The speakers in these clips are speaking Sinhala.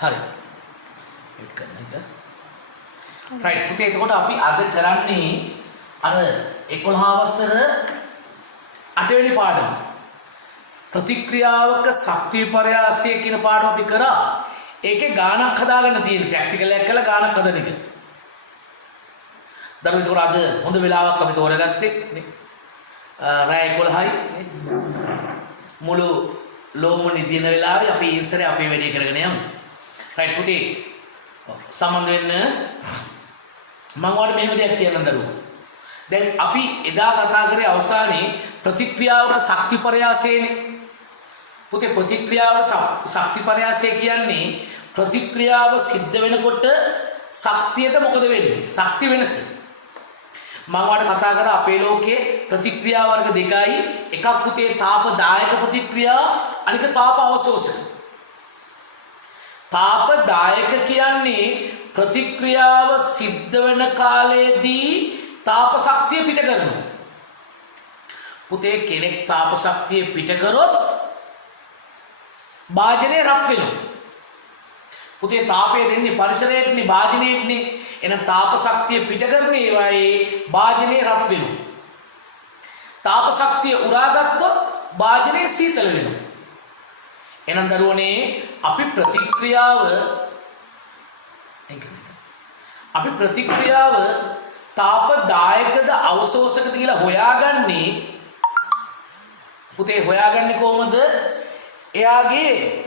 හරි. වෙයිට් කරන්න එක. රයිට්. පුතේ එතකොට අපි අද කරන්නේ අර 11 වසර 8 වෙනි පාඩම. ප්‍රතික්‍රියාවක ශක්ති විපර්යාසය කියන පාඩම අපි කරා. ඒකේ ගාණක් හදාගන්න තියෙන ප්‍රැක්ටිකල් එකක් කරලා ගාණක් හදන එක. දරුවෝ එතකොට අද හොඳ වෙලාවක් අපි තෝරගත්තේ නේ. රාය 11යි මුළු ලෝම නිදින වෙලාවේ අපි ඉස්සරේ අපේ වැඩේ කරගෙන යමු. රයිට් පුතේ. සමන් වෙන්න මම ඔයාලට මෙහෙම දෙයක් කියන්න දරුවෝ. දැන් අපි එදා කතා කරේ අවසානයේ ප්‍රතික්‍රියාවක ශක්ති පරයාසයනේ. පුතේ ප්‍රතික්‍රියාවක ශක්ති පරයාසය කියන්නේ ප්‍රතික්‍රියාව සිද්ධ වෙනකොට ශක්තියට මොකද වෙන්නේ? ශක්ති වෙනස. මම ඔයාලට කතා කරා අපේ ලෝකයේ ප්‍රතික්‍රියා වර්ග දෙකයි. එකක් පුතේ තාපදායක ප්‍රතික්‍රියා, අනික තාප අවශෝෂක. තාපදායක කියන්නේ ප්‍රතික්‍රියාව සිද්ධ වෙන කාලයේදී තාප ශක්තිය පිට කරනවා. පුතේ කෙනෙක් තාප ශක්තිය පිට කරොත් භාජනය රත් වෙනවා. පුතේ තාපය දෙන්නේ පරිසරයටනේ භාජනයටනේ. එහෙනම් තාප ශක්තිය පිට කරන ඒවායේ භාජනය රත් වෙනවා. තාප ශක්තිය උරාගත්තොත් භාජනය සීතල වෙනවා. එහෙනම් දරුවනේ අපි ප්‍රතික්‍රියාව තාපදායකද අවශෝෂකද කියලා හොයාගන්නේ. පුතේ හොයාගන්නේ කොහොමද? එයාගේ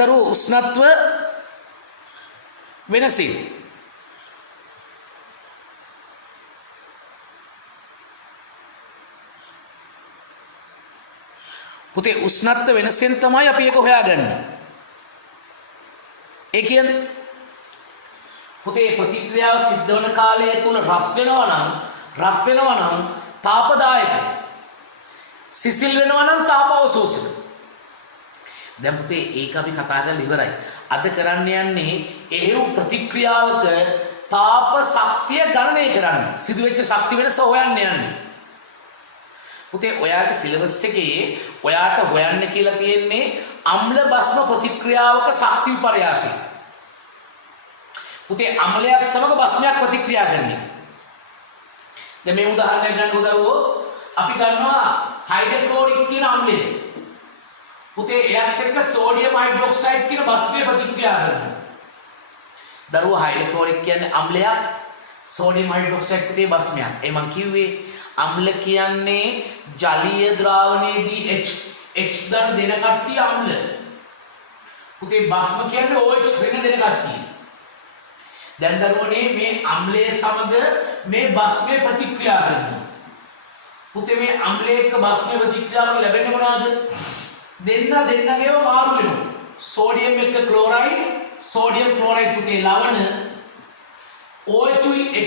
දරුවෝ උෂ්ණත්ව වෙනසින්. පුතේ උෂ්ණත්ව වෙනසෙන් තමයි අපි ඒක හොයාගන්නේ. ඒ කියන්නේ පුතේ ප්‍රතික්‍රියාව සිද්ධ වන කාලය තුල රත් වෙනවා නම් තාපදායක, සිසිල් වෙනවා නම් තාප අවශෝෂක. දැන් පුතේ ඒක අපි කතා කරලා ඉවරයි. අද කරන්න යන්නේ එහෙව් ප්‍රතික්‍රියාවක තාප ශක්තිය ගණනය කරන්න. සිදුවෙච්ච ශක්ති වෙනස හොයන්න යන්නේ. පුතේ ඔයාගේ සිලබස් එකේ ඔයාට හොයන්න කියලා තියෙන්නේ අම්ල බස්ම ප්‍රතික්‍රියාවක ශක්ති විපර්යාසය. පුතේ අම්ලයක් සමග බස්මයක් ප්‍රතික්‍රියා කරන්නේ. දැන් මේ උදාහරණයක් ගන්නකො දරුවෝ අපි ගන්නවා හයිඩ්‍රොක්ලෝරික් කියන අම්ලය. පුතේ එයත් එක්ක සෝඩියම් හයිඩ්‍රොක්සයිඩ් කියන බස්මය ප්‍රතික්‍රියා කරනවා. දරුවෝ හයිඩ්‍රොක්ලෝරික් කියන්නේ අම්ලයක්, සෝඩියම් හයිඩ්‍රොක්සයිඩ් පුතේ බස්මයක්. ඒ මං කිව්වේ අම්ල කියන්නේ ජලීය ද්‍රාවණයේදී H දර දෙන කට්ටිය අම්ල. පුතේ බස්ම කියන්නේ OH වෙන දෙන කට්ටිය. දැන් දරුවනේ මේ අම්ලයේ සමග මේ බස්මේ ප්‍රතික්‍රියා කරනවා. පුතේ මේ අම්ලයේ එක්ක බස්මේ ප්‍රතික්‍රියාව ලැබෙන්නේ මොනවද? දෙන්නගේම මාරු වෙනවා. සෝඩියම් එක්ක ක්ලෝරයිඩ්, සෝඩියම් ක්ලෝරයිඩ් පුතේ ලවණ, OH ඒ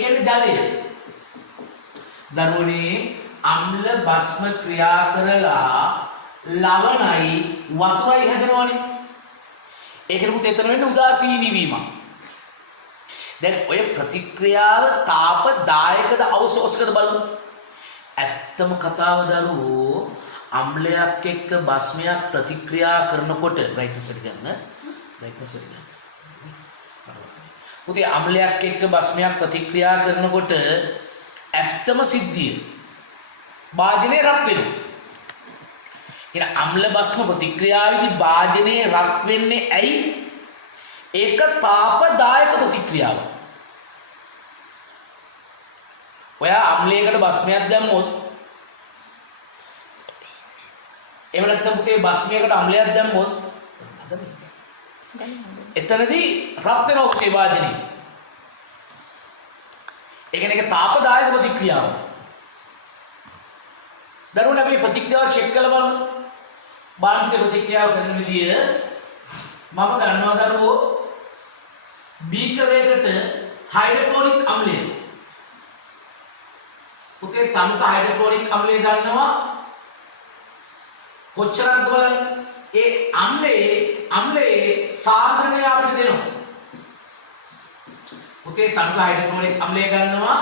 කියන්නේ ජලය. දරුවනේ අම්ල බස්ම ක්‍රියා කරලා ලවණයි වතුරයි හැදෙනවනේ. ඒකට පුතේ එතන වෙන්නේ උදාසීනී වීමක්. දැන් ඔය ප්‍රතික්‍රියාව තාපදායකද අවශෝෂකද බලමු. ඇත්තම කතාව දරුවෝ අම්ලයක් එක්ක බස්මයක් ප්‍රතික්‍රියා කරනකොට බ්‍රයිට්නස් එක ගන්න. පුතේ අම්ලයක් එක්ක බස්මයක් ප්‍රතික්‍රියා කරනකොට ඇත්තම සිද්ධිය භාජනය රත් වෙනවා. එහෙනම් අම්ල බස්ම ප්‍රතික්‍රියාවේදී භාජනය රත් වෙන්නේ ඇයි? ඒක තාපදායක ප්‍රතික්‍රියාව. ඔයා අම්ලයකට බස්මයක් දැම්මොත් එහෙම නැත්නම් පුතේ බස්මයකට අම්ලයක් දැම්මොත් එතනදී රත් වෙනවා පුතේ භාජනය. ඒ කියන්නේ ඒක තාපදායක ප්‍රතික්‍රියාව. දරුවනේ අපි ප්‍රතික්‍රියාව චෙක් කරලා බලමු. බලන්න ප්‍රතික්‍රියාව කරන විදිය මම ගන්නවා දරුවෝ බීකරයකට හයිඩ්‍රොක්ලෝරික් අම්ලය. පුතේ තමුක හයිඩ්‍රොක්ලෝරික් අම්ලය ගන්නවා කොච්චරක්ද බලන්න. ඒ අම්ලයේ සාන්ද්‍රණය අපිට දෙනවා. පුතේ තමුක හයිඩ්‍රොක්ලෝරික් අම්ලය ගන්නවා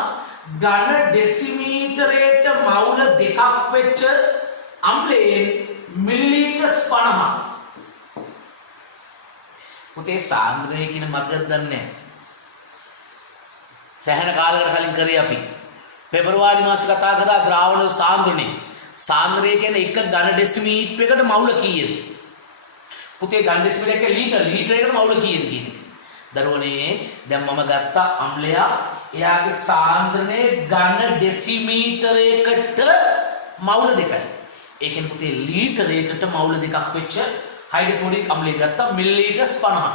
ඝන ඩෙසිමීටරයට මවුල 2ක් වෙච්ච අම්ලයෙන් මිලිලීටර්ස් 50 පුතේ සාන්ද්‍රණය කියන මතකද දන්නේ නැහැ. සෑහෙන කාලයකට කලින් කරේ අපි. පෙබරවාරි මාසේ කතා කරා ද්‍රාවණ සාන්ද්‍රණය. සාන්ද්‍රණය කියන්නේ එක ඝන ඩෙසිමීටරයකට මවුල කීයද? පුතේ ඝන ඩෙසිමීටරයක ලීටරයකට මවුල කීයද කියන්නේ. දරුවනේ දැන් මම ගත්ත අම්ලයා එයාගේ සාන්ද්‍රණය ඝන ඩෙසිමීටරයකට මවුල දෙකයි. ඒ කියන්නේ පුතේ ලීටරයකට මවුල දෙකක් වෙච්ච හයිඩ්‍රොක්ලෝරික් අම්ලය ගත්තා මිලිලීටර්ස් 50.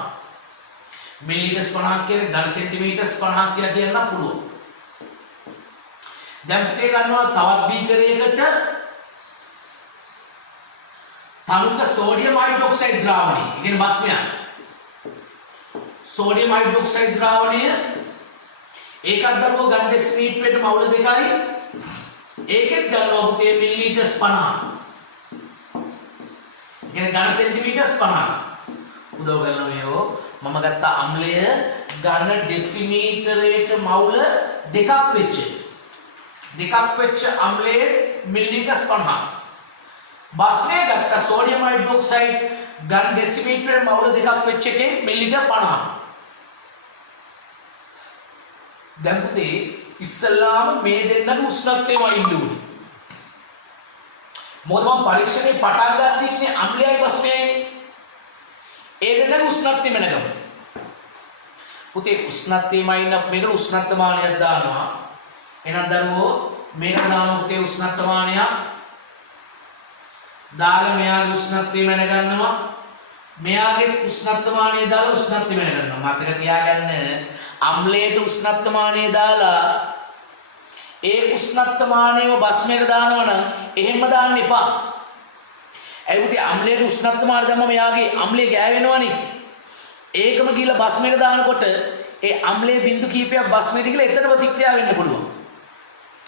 මිලිලීටර්ස් 50 කියන්නේ ඝන සෙන්ටිමීටර්ස් 50 කියලා කියන්න පුළුවන්. දැන් පුතේ ගන්නවා තවත් බීකරයකට තනුක සෝඩියම් හයිඩ්‍රොක්සයිඩ් ද්‍රාවණය. ඒ කියන්නේ බස්මයක්. සෝඩියම් හයිඩ්‍රොක්සයිඩ් ද්‍රාවණය ඒකත් දරුවෝ ඝන ඩෙසිමීටරයට මවුල දෙකයි. ඒකෙත් ගන්නවා පුතේ මිලිලීටර්ස් 50. කියන්නේ ඝන සෙන්ටිමීටර්ස් 50. උදව් කරනවා මේෝ මම ගත්ත අම්ලය ඝන ඩෙසිමීටරයට මවුල දෙකක් වෙච්ච අම්ලයේ මිලිලීටර්ස් 50. බස්මේ ගත්ත සෝඩියම් හයිඩ්‍රොක්සයිඩ් ඝන ඩෙසිමීටරයට මවුල දෙකක් වෙච්ච එකේ මිලිලීටර් 50. දැන් පුතේ ඉස්සල්ලාම මේ දෙන්නගේ උෂ්ණත්වයම ඉන්න ඕනේ. මොකද මම පරීක්ෂණේ පටන් ගන්න ඉන්නේ අම්ලයයි බස්මයයි. ඒ දෙන්නගේ උෂ්ණත්වය වෙනකම්. පුතේ උෂ්ණත්වයමයි ඉන්න මේකට උෂ්ණත්වමානයක් දානවා. එහෙනම් දරුවෝ මේකට දානවා පුතේ උෂ්ණත්වමානයක්. දාලා මෙයාගේ උෂ්ණත්වය වෙන ගන්නවා. මෙයාගේ උෂ්ණත්වමානය දාලා උෂ්ණත්වය වෙන ගන්නවා. මතක තියාගන්න අම්ලයට උෂ්ණත්වමානය දාලා ඒ උෂ්ණත්වමානයව බස්මයට දානවනම් එහෙම දාන්න එපා. ඒ පුතේ අම්ලයට උෂ්ණත්වමානය දැම්මම මෙයාගේ අම්ලය ගෑවෙනවනේ. ඒකම ගිහලා බස්මයට දානකොට ඒ අම්ලයේ බිඳු කීපයක් බස්මයට ගිහලා එතන ප්‍රතික්‍රියා වෙන්න පුළුවන්.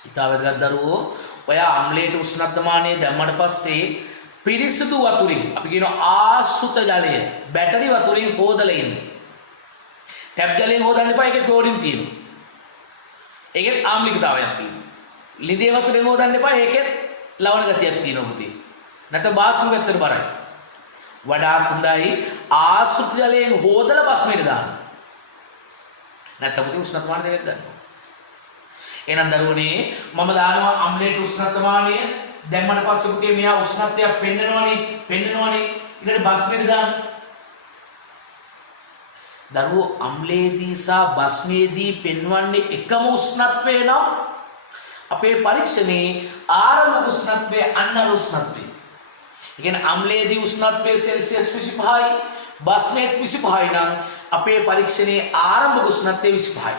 ඉතාල වැදගත් දරුවෝ ඔයා අම්ලයට උෂ්ණත්වමානය දැම්මට පස්සේ පිරිසිදු වතුරින් අපි කියනවා ආශ්‍රිත ජලය බැටරි වතුරින් හොදලා ඉන්න. ටැප් ජලයෙන් හොදන්න එපා. ඒකේ ක්ලෝරින් තියෙනවා. ඒකෙත් ආම්ලිකතාවයක් තියෙනවා. ලිඳේ වතුරෙන් හොදන්න එපා. ඒකෙත් ලවණ ගතියක් තියෙනවා පුතේ. නැත්නම් බාස්ම පැත්තට බරයි. වඩාත් හොඳයි ආශ්‍රිත ජලයෙන් හොදලා බස්මයට දාන්න. නැත්නම් පුතේ උෂ්ණත්වමානය දෙකක් ගන්නවා. එහෙනම් දරුවනේ මම දානවා අම්ලයට උෂ්ණත්වමානය දැම්මට පස්සේ පුතේ මෙයා උෂ්ණත්වයක් පෙන්නනවනේ. ඊට බස්මයට දාන්න. දරුවෝ අම්ලයේදී සහ බස්මයේදී පෙන්වන්නේ එකම උෂ්ණත්වය නම් අපේ පරීක්ෂණේ ආරම්භ උෂ්ණත්වය අන්නර උෂ්ණත්වය. ඒ කියන්නේ අම්ලයේදී උෂ්ණත්වය සෙල්සියස් 25යි බස්මයේ 25යි නම් අපේ පරීක්ෂණේ ආරම්භ උෂ්ණත්වය 25යි.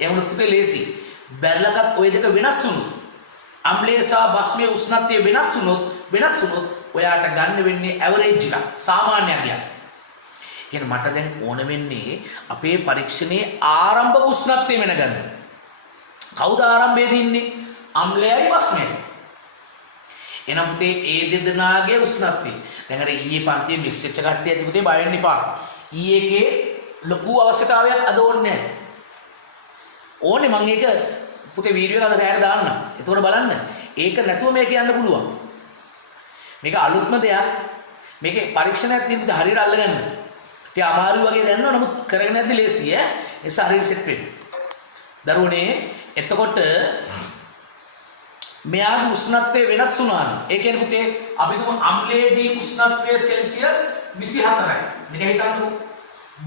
ඒ වුණත් පුතේ ලේසි. බැලලකත් ওই දෙක වෙනස් වුණොත් අම්ලයේ සහ බස්මයේ උෂ්ණත්වය වෙනස් වුණොත් ඔයාට ගන්න වෙන්නේ ඇවරේජ් එක සාමාන්‍යයක්. කියන මට දැන් ඕන වෙන්නේ අපේ පරීක්ෂණයේ ආරම්භ උෂ්ණත්වය වෙන ගන්න. කවුද ආරම්භයේදී ඉන්නේ? අම්ලයයි බස්මයයි. එහෙනම් පුතේ ඒ දෙදෙනාගේ උෂ්ණත්වය. දැන් අර ඊයේ පන්තියේ මිස් වෙච්ච කට්ටිය ඇති පුතේ බය වෙන්න එපා. ඊයේකේ ලොකු අවශ්‍යතාවයක් අද ඕනේ නැහැ. ඕනේ මම ඒක පුතේ වීඩියෝ එක අද රැයට දාන්නම්. එතකොට බලන්න. ඒක නැතුව මේක කියන්න පුළුවන්. මේක අලුත්ම දෙයක්. මේකේ පරීක්ෂණයක් තියෙන විදිහ හරියට අල්ලගන්න. ඒ අමාරු වගේ දැනනවා නමුත් කරගෙන යද්දි ලේසි ඈ ඒ ශරීර සෙට් වෙන්න. දරුවනේ එතකොට මෙයාගේ උෂ්ණත්වය වෙනස් වුණා නම් ඒ කියන්නේ පුතේ අපි තුමු අම්ලයේදී උෂ්ණත්වය සෙල්සියස් 24යි. මේක හිතන්නකෝ.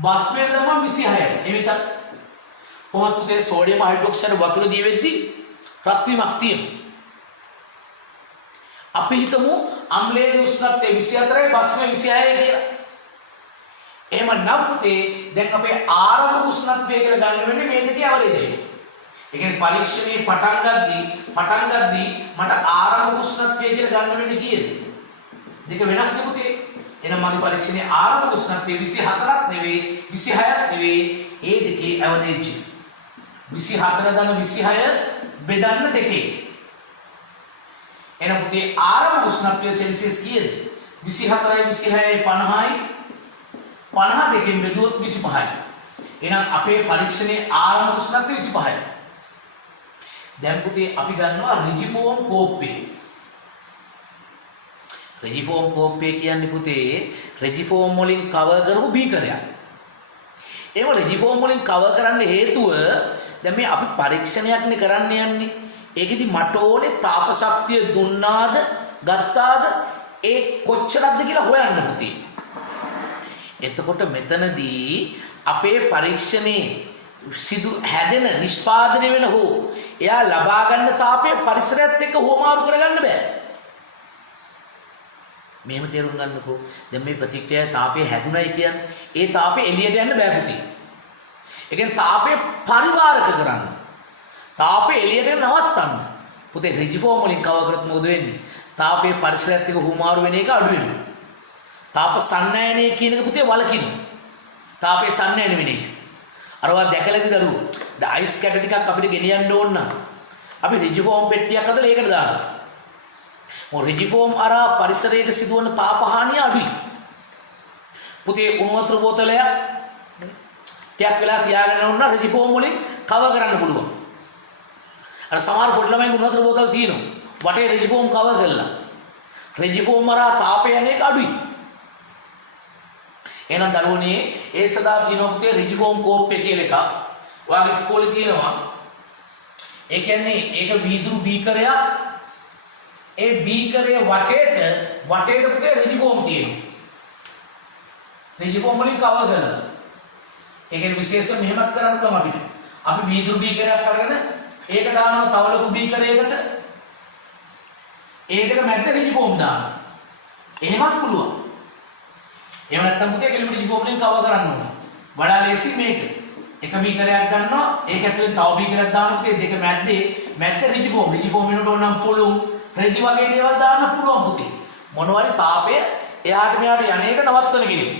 බස්මයේ තමයි 26යි. එවිට කොහොමද පුතේ සෝඩියම් හයිඩ්‍රොක්සයිඩ් වතුර දී වෙද්දි රත් වීමක් තියෙනවා. අපි හිතමු අම්ලයේදී උෂ්ණත්වය 24යි බස්මයේ 26යි කියලා. එහෙම නම් පුතේ දැන් අපේ ආරම්භ උෂ්ණත්වය කියලා ගන්න වෙන්නේ මේ දෙකේ ඇවරේජ් එක. ඒ කියන්නේ පරීක්ෂණයේ පටන් ගද්දී මට ආරම්භ උෂ්ණත්වය කියලා ගන්න වෙන්නේ කීයද? දෙක වෙනස් නේ පුතේ. එහෙනම් මගේ පරීක්ෂණයේ ආරම්භ උෂ්ණත්වය 24ක් නෙවෙයි 26ක් නෙවෙයි ඒ දෙකේ ඇවරේජ් එක. 24 ගන්න 26 බෙදන්න දෙකේ. එහෙනම් පුතේ ආරම්භ උෂ්ණත්වය සෙල්සියස් කීයද? 24යි 26යි 50යි 50 දෙකෙන් බෙදුවොත් 25යි. එහෙනම් අපේ පරීක්ෂණයේ ආරම්භ උෂ්ණත්වය 25යි. දැන් පුතේ අපි ගන්නවා රිජිෆෝම් කෝප්පේ. රෙජිෆෝම් කෝප්පය කියන්නේ පුතේ රෙජිෆෝම් වලින් කවර් කරපු බීකරයක්. ඒව රෙජිෆෝම් වලින් කවර් කරන්න හේතුව දැන් මේ අපි පරීක්ෂණයක්නේ කරන්න යන්නේ. ඒකෙදි මට ඕනේ තාප ශක්තිය දුන්නාද ගත්තාද ඒ කොච්චරක්ද කියලා හොයන්න පුතේ. එතකොට මෙතනදී අපේ පරීක්ෂණේ සිදු හැදෙන නිෂ්පාදනය වෙන හෝ එයා ලබා ගන්න තාපය පරිසරයත් එක්ක හුවමාරු කරගන්න බෑ. මෙහෙම තේරුම් ගන්නකෝ. දැන් මේ ප්‍රතික්‍රියාවේ තාපය හැදුනයි කියන්නේ ඒ තාපය එළියට යන්න බෑ පුතේ. ඒ කියන්නේ තාපය පරිවාරක කරන්න. තාපය එළියට නවත්තන්න. පුතේ රිජිෆෝම් වලින් කවර් කරත් මොකද වෙන්නේ? තාපයේ පරිසරයත් එක්ක හුවමාරු වෙන එක අඩු වෙනවා. තාප සන්නයනය කියන එක පුතේ වලකිනවා. තාපයේ සන්නයන වෙන එක. අරවා දැකලාද දරුවෝ? ද අයිස් කැට ටිකක් අපිට ගෙනියන්න ඕන නම් අපි රිජිෆෝම් පෙට්ටියක් හදලා ඒකට දානවා. මො රිජිෆෝම් අරා පරිසරයට සිදුවන තාප හානිය අඩුයි. පුතේ උණු වතුර බෝතලයක් ටිකක් වෙලා තියාගෙන ඕන නම් රිජිෆෝම් වලින් කවර් කරන්න පුළුවන්. අර සමහර පොඩි ළමයි උණු වතුර බෝතල් තියෙනවා. වටේ රිජිෆෝම් කවර් කරලා. රිජිෆෝම් අරා තාපය යන එක අඩුයි. එහෙනම් දරුවනේ ඒ සදා තියෙනවා පුතේ රිජිෆෝම් කෝප්පය කියලා එකක්. ඔයාගේ ඉස්කෝලේ තියෙනවා. ඒ කියන්නේ ඒක වීදුරු බීකරයක්. ඒ බීකරයේ වටේට පුතේ රිජිෆෝම් තියෙනවා. රිජිෆෝම් වලින් කවර් කරලා. ඒකේ විශේෂම මෙහෙමත් කරන්න පුළුවන් අපිට. අපි වීදුරු බීකරයක් අරගෙන ඒක දානවා තව ලොකු බීකරයකට. ඒකට මැද්ද රිජිෆෝම් දානවා. එහෙමත් පුළුවන්. එහෙම නැත්නම් පුතේ කෙලිම රිජිෆෝම් වලින් කවර් කරන්න ඕනේ. වඩා ලේසි මේක. එක බීකරයක් ගන්නවා ඒක ඇතුලෙන් තව බීකරයක් දානවා පුතේ දෙක මැද්ද රිජිෆෝම් වෙනකොට ඕනම් පුළුන් රෙදි වගේ දේවල් දාන්න පුළුවන් පුතේ. මොනවාරි තාපය එහාට මෙහාට යන එක නවත්තන කෙනෙක්.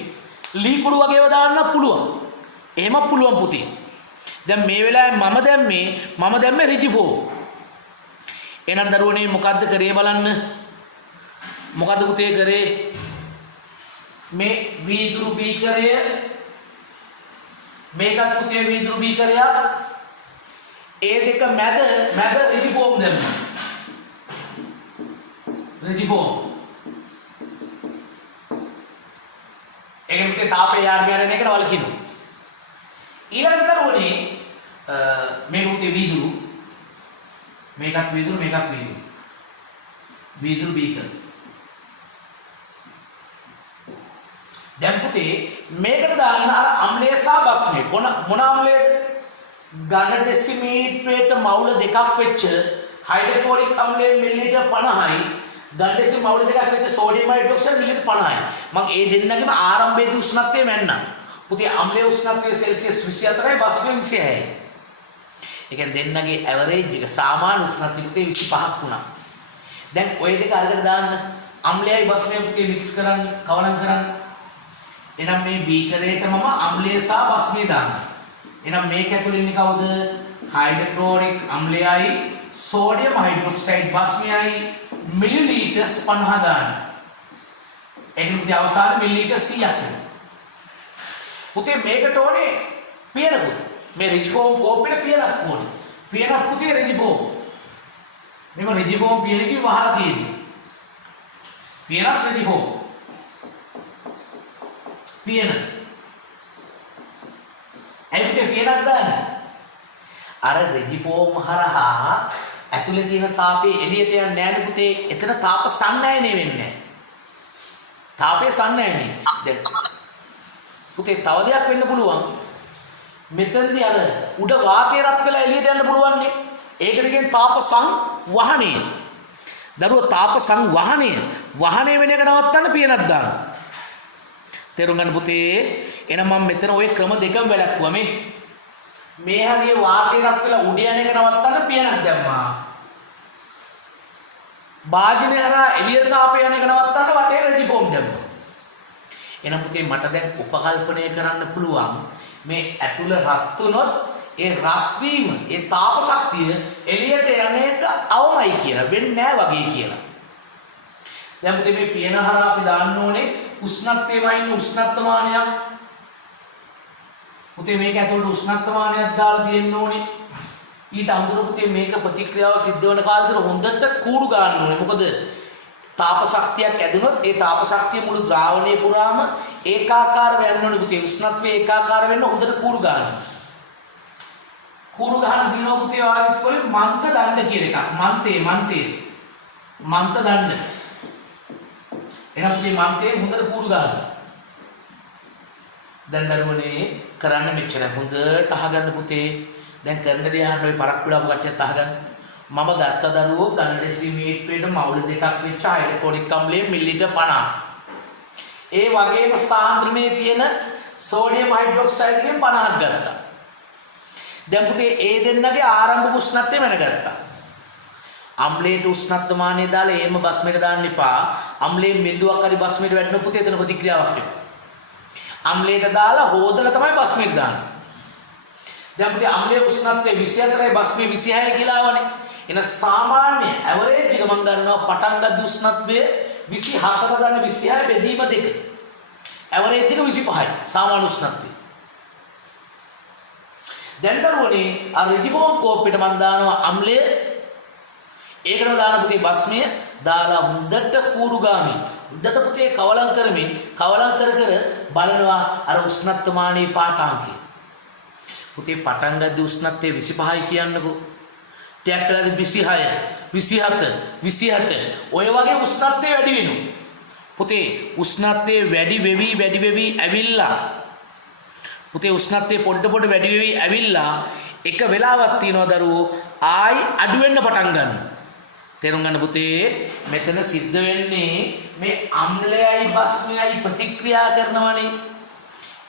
ලී කුඩු වගේව දාන්න පුළුවන්. එහෙම පුළුවන් පුතේ. දැන් මේ වෙලාවේ මම දැම්මේ රිජිෆෝම්. එහෙනම් දරුවනේ මොකද්ද කරේ බලන්න. මොකද්ද පුතේ කරේ? මේ වීදුරු බීකරය මේකත් පුතේ වීදුරු බීකරයක්. ඒ දෙක මැද රිජිෆෝම් දැම්මා. රිජිෆෝම්. ඒකෙත් තාපේ යාර්මියරන එකට වලකිනවා. ඊළඟට දරුවනේ මේක පුතේ වීදුරු. මේකත් වීදුරු. වීදුරු බීකර. දැන් පුතේ මේකට දාන්න අර අම්ලය සහ බස්මේ මොන අම්ලයේද? ඝන ඩෙසිමීටරයට මවුල දෙකක් වෙච්ච හයිඩ්‍රොක්ලෝරික් අම්ලයේ මිලිලීටර් 50යි ඝන ඩෙසිමීටර් මවුල දෙකක් වෙච්ච සෝඩියම් හයිඩ්‍රොක්සයිඩ් මිලිලීටර් 50යි. මම ඒ දෙන්නගේම ආරම්භයේදී උෂ්ණත්වය මැන්නා. පුතේ අම්ලයේ උෂ්ණත්වය සෙල්සියස් 24යි බස්මේ 26යි. ඒ කියන්නේ දෙන්නගේ ඇවරේජ් එක සාමාන්‍ය උෂ්ණත්වය පුතේ 25ක් වුණා. දැන් ඔය දෙක අරගෙන දාන්න අම්ලයයි බස්මේ පුතේ මික්ස් කරන්න කවරම් කරන්න. එහෙනම් මේ බීකරේට මම අම්ලය සහ බස්මේ දානවා. එහෙනම් මේක ඇතුළේ ඉන්නේ කවුද? හයිඩ්‍රොක්ලෝරික් අම්ලයයි සෝඩියම් හයිඩ්‍රොක්සයිඩ් බස්මයයි මිලිලීටර්ස් 50 දාන්න. ඒකෙත් අවසාන මිලිලීටර් 100ක් වෙනවා. පුතේ මේකට ඕනේ පියනකුත්. මේ රිජිෆෝම් කෝප්පෙට පියනක් ඕනේ. පියනක් පුතේ රිජිෆෝම්. මේක රිජිෆෝම් පියනකින් වහලා තියෙන්නේ. පියනක් රිජිෆෝම්. පියන. ඇයිද පියනක් ගන්න? අර රිජිෆෝම් හරහා ඇතුලේ තියෙන තාපය එළියට යන්නේ නැහැ පුතේ. එතන තාප සන්නයනේ වෙන්නේ නැහැ. තාපයේ සන්නයනේ. දැන් පුතේ තව දෙයක් වෙන්න පුළුවන්. මෙතනදී අර උඩ වාතය රත් වෙලා එළියට යන්න පුළුවන් නේ. ඒකට කියන්නේ තාප සංවහනය. දරුවෝ තාප සංවහනය වෙන එක නවත්තන්න පියනක් දානවා. තේරුම් ගන්න පුතේ. එහෙනම් මම මෙතන ওই ක්‍රම දෙකම වැළැක්වුවා මේ හරිය වාතය රත් වෙලා උඩ යන එක නවත්තන්න පියනක් දැම්මා. භාජනය කරා එළියට තාපය යන එක නවත්තන්න වටේ රිජිෆෝම් දැම්මා. එහෙනම් පුතේ මට දැන් උපකල්පනය කරන්න පුළුවන් මේ ඇතුළ රත් වුණොත් ඒ රත් වීම ඒ තාප ශක්තිය එළියට යන එක අවමයි කියලා වෙන්නේ නැහැ වගේ කියලා. දැන් පුතේ මේ පියන හරහා අපි දාන්න ඕනේ උෂ්ණත්වයේ වයින් උෂ්ණත්වමානයක්. පුතේ මේක ඇතුළට උෂ්ණත්වමානයක් දාලා තියෙන්න ඕනේ. ඊට අමතරව පුතේ මේක ප්‍රතික්‍රියාව සිද්ධ වෙන කාලෙට හොඳට කූඩු ගන්න ඕනේ. මොකද තාප ශක්තියක් ඇදුනොත් ඒ තාප ශක්තිය මුළු ද්‍රාවණය පුරාම ඒකාකාර වෙන්න ඕනේ පුතේ. උෂ්ණත්වය ඒකාකාර වෙන්න හොඳට කූරු ගන්න. කූරු ගහන දිනෝ පුතේ ඔයාලා ඉස්කෝලේ මන්ත දණ්ඩ කියන එකක්. මන්ත දණ්ඩ. එහෙනම් පුතේ මන්තේ හොඳට කූරු ගන්න. දැන් දරුවනේ කරන්න මෙච්චරයි. හොඳට අහගන්න පුතේ. දැන් කරන දේ අහන්න ඔය පරක් විලාප කට්ටියත් අහගන්න. මම ගත්ත දරුවෝ ගණ ඩෙසිමීටරයට මවුල දෙකක් වෙච්ච හයිඩ්‍රොක්ලෝරික් අම්ලයේ මිලිලීටර් 50. ඒ වගේම සාන්ද්‍රණයේ තියෙන සෝඩියම් හයිඩ්‍රොක්සයිඩ් එකෙන් 50ක් ගත්තා. දැන් පුතේ ඒ දෙන්නගේ ආරම්භක උෂ්ණත්වය මැනගත්තා. අම්ලයට උෂ්ණත්වමානය දාලා ඒම බස්මෙට දාන්න එපා. අම්ලයෙන් බිඳුවක් හරි බස්මෙට වැටෙන පුතේ එතන ප්‍රතික්‍රියාවක් වෙනවා. අම්ලයට දාලා හොදලා තමයි බස්මෙට දාන්නේ. දැන් පුතේ අම්ලයේ උෂ්ණත්වය 24යි බස්මේ 26යි කියලා ආවනේ. එන සාමාන්‍ය ඇවරේජ් එක මම ගන්නවා පටන් ගන්න උෂ්ණත්වය 24 ගන්න 26 බෙදීම 2. ඇවරේජ් එක 25යි සාමාන්‍ය උෂ්ණත්වය. දැන් දරුවනේ අර රිජිෆෝම් කෝප්පෙට මම දානවා අම්ලය. ඒකටම දාන පුතේ බස්මය දාලා හොඳට කූරුගාමි. හොඳට පුතේ කවලම් කරමින් කවලම් කර බලනවා අර උෂ්ණත්වමානයේ පාඨාංකය. පුතේ පටන් ගන්න උෂ්ණත්වය 25යි කියන්නකෝ. ටැක් කළාද 26 27 ඔය වගේ උෂ්ණත්වය වැඩි වෙනවා. පුතේ උෂ්ණත්වය වැඩි වෙවි ඇවිල්ලා පුතේ උෂ්ණත්වය පොඩ වැඩි වෙවි ඇවිල්ලා එක වෙලාවක් තියනවා දරුවෝ ආයි අඩු වෙන්න පටන් ගන්නවා. තේරුම් ගන්න පුතේ මෙතන සිද්ධ වෙන්නේ මේ අම්ලයයි බස්මයයි ප්‍රතික්‍රියා කරනවනේ.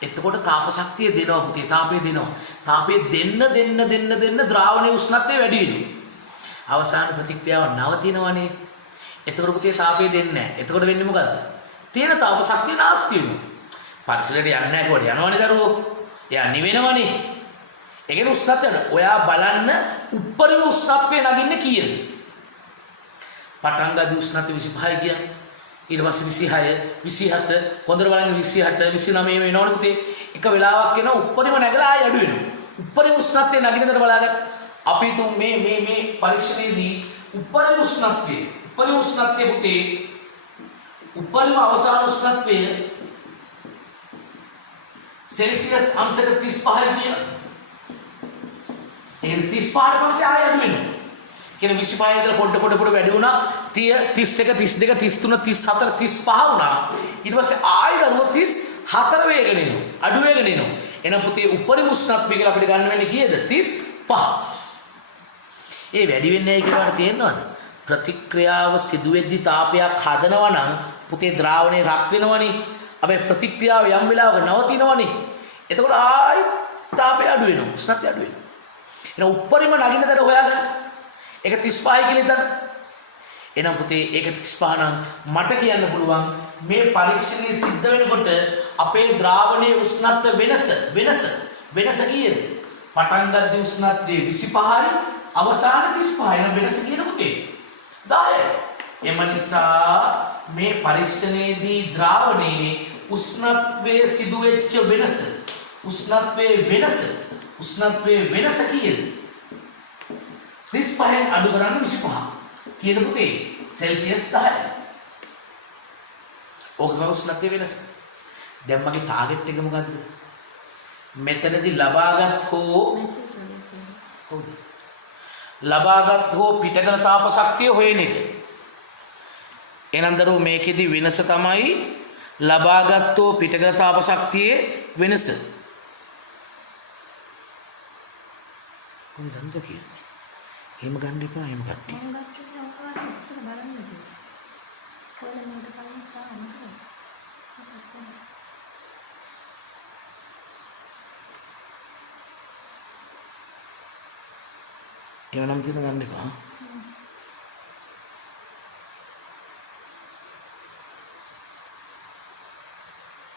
එතකොට තාප ශක්තිය දෙනවා පුතේ. තාපය දෙනවා. තාපය දෙන්න ද්‍රාවණයේ උෂ්ණත්වය වැඩි වෙනවා. අවසාන ප්‍රතික්‍රියාව නවතිනවනේ. එතකොට පුතේ තාපය දෙන්නේ නැහැ. එතකොට වෙන්නේ මොකද්ද? තියෙන තාප ශක්තිය නාස්ති වෙනවා. පරිසරයට යන්නේ නැහැ කොට යනවනේ දරුවෝ. එයා නිවෙනවනේ. ඒ කියන්නේ උෂ්ණත්වය. ඔයා බලන්න උඩරිම උෂ්ණත්වය නගින්නේ කීයද? පටන් ගන්න උෂ්ණත්වය 25 කියන්නේ. ඊට පස්සේ 26 27 හොඳට බලන්න 28 29 වෙනවනේ පුතේ. එක වෙලාවක් එනවා උඩරිම නැගලා ආය අඩු වෙනවා. උඩරිම උෂ්ණත්වය නගිනතර බලාගන්න. අපි තු මේ පරීක්ෂණයේදී උඩරිම උෂ්ණත්වය පුතේ උඩරිම අවසාන උෂ්ණත්වය सेल्सियस अंश 35 කියන. ඒ 35ට පස්සේ ආය අඩු වෙනවා. කියන 25 ඉඳලා පොඩ වැඩි වුණා 30 31 32 33 34 35 වුණා. ඊට පස්සේ ආය දරුවෝ 34 වේගන එනවා. අඩු වේගන එනවා. එහෙනම් පුතේ උපරිම උෂ්ණත්වය කියලා අපිට ගන්න වෙන්නේ කීයද? 35. ඒ වැඩි වෙන්නේ නැහැ කියලා තේරෙනවද? ප්‍රතික්‍රියාව සිදු වෙද්දී තාපයක් හදනවා නම් පුතේ ද්‍රාවණේ රත් වෙනවනේ. අපේ ප්‍රතික්‍රියාව යම් වෙලාවක නවතිනවනේ. එතකොට ආයි තාපය අඩු වෙනවා. උෂ්ණත්වය අඩු වෙනවා. එහෙනම් උඩරිම නගින දඩ හොයාගන්න. ඒක 35 කියලා හිතන්න. එහෙනම් පුතේ ඒක 35 නම් මට කියන්න පුළුවන් මේ පරීක්ෂණයේ සිද්ධ වෙනකොට අපේ ද්‍රාවණයේ උෂ්ණත්ව වෙනස කීයද? පටන් ගන්න උෂ්ණත්වය 25යි අවසාන 35යි. එහෙනම් වෙනස කියන පුතේ 10යි. එම නිසා මේ පරීක්ෂණයේදී ද්‍රාවණයේ උෂ්ණත්වයේ සිදුවෙච්ච වෙනස කීයද? 35න් අඩු කරන්න 25. කීයද පුතේ? සෙල්සියස් 10යි. ඕක තමයි උෂ්ණත්වයේ වෙනස. දැන් මගේ ටාගට් එක මොකද්ද? මෙතනදී ලබාගත් හෝ පිටකල තාප ශක්තිය හොයන එක. එහෙනම් දරුවෝ මේකෙදි වෙනස තමයි ලබාගත්ෝ පිටකල තාප ශක්තියේ වෙනස. කොහොමද දන්ද කියන්නේ? එහෙම ගන්න එපා එහෙම කට්ටිය. මම ගත්තේ ඔක්කොම ඉස්සර බලන්න කිව්වා. කොහෙද මට කලින් තාමද? එහෙම නම් තියෙන ගන්න එපා.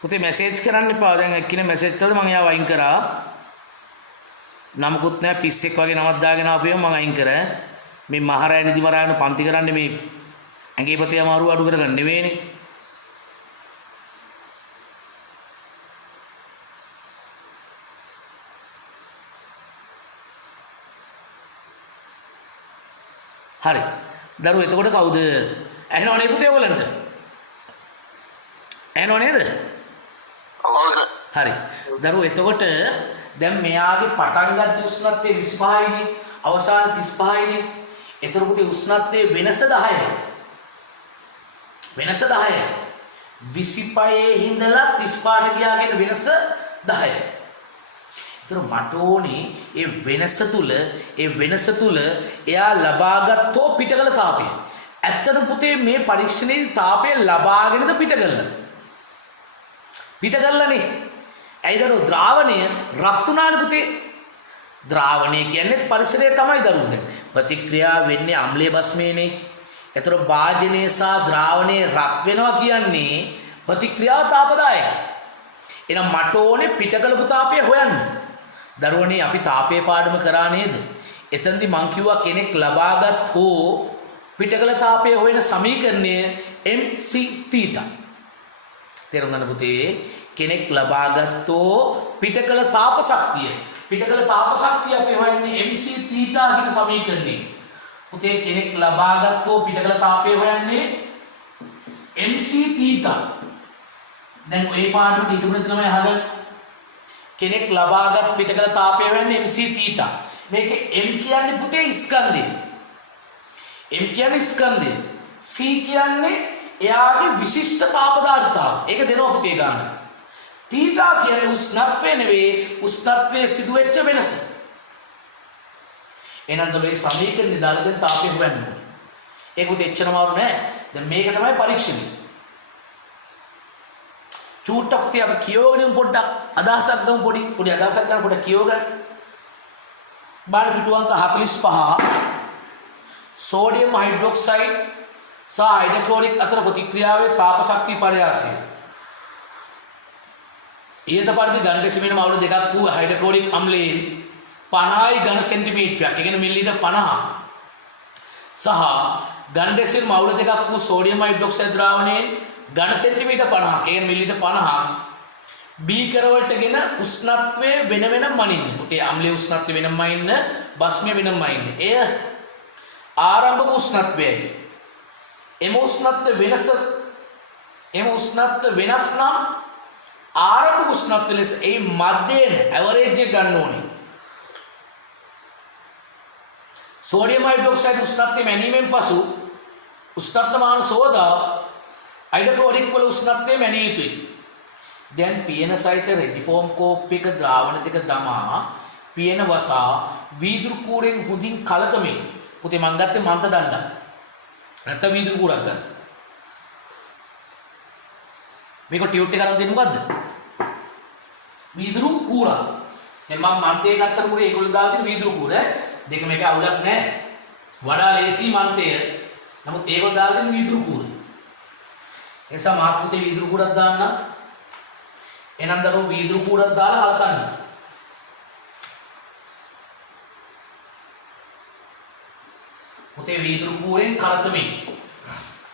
පුතේ මැසේජ් කරන්න එපා. දැන් එක්කිනේ මැසේජ් කළා මම යාව අයින් කරා. නමකුත් නැහැ පිස්සෙක් වගේ නමක් දාගෙන ආපුවම මම අයින් කරා. මේ මහරය නිදිමරායන පන්ති කරන්නේ මේ ඇඟේ පතේ අමාරු අඩු කරගන්න නෙවෙයිනේ. හරි. දරුවෝ එතකොට කවුද ඇහෙනව නේ පුතේ ඔයගලන්ට? ඇහෙනව නේද? ඔව් සර්. හරි. දරුවෝ එතකොට දැන් මෙයාගේ පටන් ගන්න උෂ්ණත්වය 25යිනේ. අවසාන 35යිනේ. එතකොට පුතේ උෂ්ණත්වයේ වෙනස 10යි. වෙනස 10යි. 25 හිඳලා 35ට ගියාගෙන වෙනස 10යි. ඒතර මට ඕනේ ඒ වෙනස තුල එයා ලබාගත්තෝ පිටකල තාපය. ඇත්තට පුතේ මේ පරීක්ෂණයේ තාපය ලබාගෙනද පිටකලද? පිටකලනේ. ඇයි දරුවෝ ද්‍රාවණය රත් උනානේ පුතේ. ද්‍රාවණය කියන්නේ පරිසරය තමයි දරුවෝ. දැන් ප්‍රතික්‍රියා වෙන්නේ අම්ලීය බස්මේනේ. ඒතර භාජනයේ සහ ද්‍රාවණයේ රත් වෙනවා කියන්නේ ප්‍රතික්‍රියාව තාපදායකයි. එහෙනම් මට ඕනේ පිටකලපු තාපය හොයන්න. දරුවනේ අපි තාපයේ පාඩම කරා නේද? එතනදී මං කිව්වා කෙනෙක් ලබාගත් හෝ පිටකල තාපය හොයන සමීකරණය mc θ. තේරුම් ගන්න පුතේ කෙනෙක් ලබාගත්තෝ පිටකල තාප ශක්තිය. පිටකල තාප ශක්තිය අපි හොයන්නේ mc θ කියන සමීකරණේ. පුතේ කෙනෙක් ලබාගත්තෝ පිටකල තාපය හොයන්නේ mc θ. දැන් ඔය පාඩුවේ ඉදුණු තමයි අහගන්න. කෙනෙක් ලබාගත් පිටකල තාපය හොයන්නේ mc θ. මේක m කියන්නේ පුතේ ස්කන්ධය. m කියන්නේ ස්කන්ධය. c කියන්නේ එයාගේ විශිෂ්ට තාපදාර්ථතාව. ඒක දෙනවා පුතේ ගන්න. θ කියන්නේ උෂ්ණත්වය නෙවෙයි උෂ්ණත්වයේ සිදුවෙච්ච වෙනස. එහෙනම් මේ සමීකරණය දාලා දැන් තාපය හොයන්න ඕනේ. ඒක පුතේ එච්චරම අමාරු නෑ. දැන් මේක තමයි පරීක්ෂණය. චූට්ටක් පුතේ අපි කියවගෙන පොඩ්ඩක් අදහසක් ගමු පොඩි අදහසක් ගන්න පොඩ්ඩක් කියවගන්න. බාර පිටු අංක 45 සෝඩියම් හයිඩ්‍රොක්සයිඩ් සහ හයිඩ්‍රොක්ලෝරික් අතර ප්‍රතික්‍රියාවේ තාප ශක්ති පරයාසය. ඊට පරිදි ඝන ඩෙසිමීටර මවුල දෙකක් වූ හයිඩ්‍රොක්ලෝරික් අම්ලයෙන් 50යි ඝන සෙන්ටිමීටරයක්, ඒ කියන්නේ මිලිලීටර් 50 සහ ඝන ඩෙසිමීටර මවුල දෙකක් වූ සෝඩියම් හයිඩ්‍රොක්සයිඩ් ද්‍රාවණයෙන් ඝන සෙන්ටිමීටර් 50, ඒ කියන්නේ මිලිලීටර් 50 බීකර වලටගෙන උෂ්ණත්වය වෙන වෙනම මනින්න. පුතේ අම්ලයේ උෂ්ණත්වය වෙනම මනින්න, බස්මයේ වෙනම මනින්න. එය ආරම්භක උෂ්ණත්වයයි. එම උෂ්ණත්ව වෙනස් නම් ආරම්භක උෂ්ණත්වය ලෙස ඒ මධ්‍යයෙන් ඇවරේජ් එක ගන්න ඕනේ. සෝඩියම් හයිඩ්‍රොක්සයිඩ් උෂ්ණත්වය මැනීමෙන් පසු උෂ්ණත්වමාන සෝදා හයිඩ්‍රොක්ලෝරික් වල උෂ්ණත්වය මැනිය යුතුයි. දැන් පියන සහිත රෙඩිෆෝම් කෝප් එක ද්‍රාවණ දෙක දමා පියන වසා වීදුරු කූරෙන් හොඳින් කලතමින් පුතේ මං ගත්තේ මන්ත දණ්ඩක්. නැත්නම් වීදුරු කූරක් ගන්න. මේක ටියුට් එක අරන් දෙන්නේ මොකද්ද? වීදුරු කූරක්. දැන් මම මන්තේ ගත්තට පුරේ ඒගොල්ලෝ දාලා තියෙන වීදුරු කූර දෙක මේක අවුලක් නැහැ. වඩා ලේසි මන්තය. නමුත් ඒගොල්ලෝ දාලා තියෙන වීදුරු කූර. එසා මාත් පුතේ වීදුරු කූරක් දාන්න. එනම් දරුවෝ වීදුරු කූරක් දාලා කලකන්න. පුතේ වීදුරු කූරෙන් කලතමින්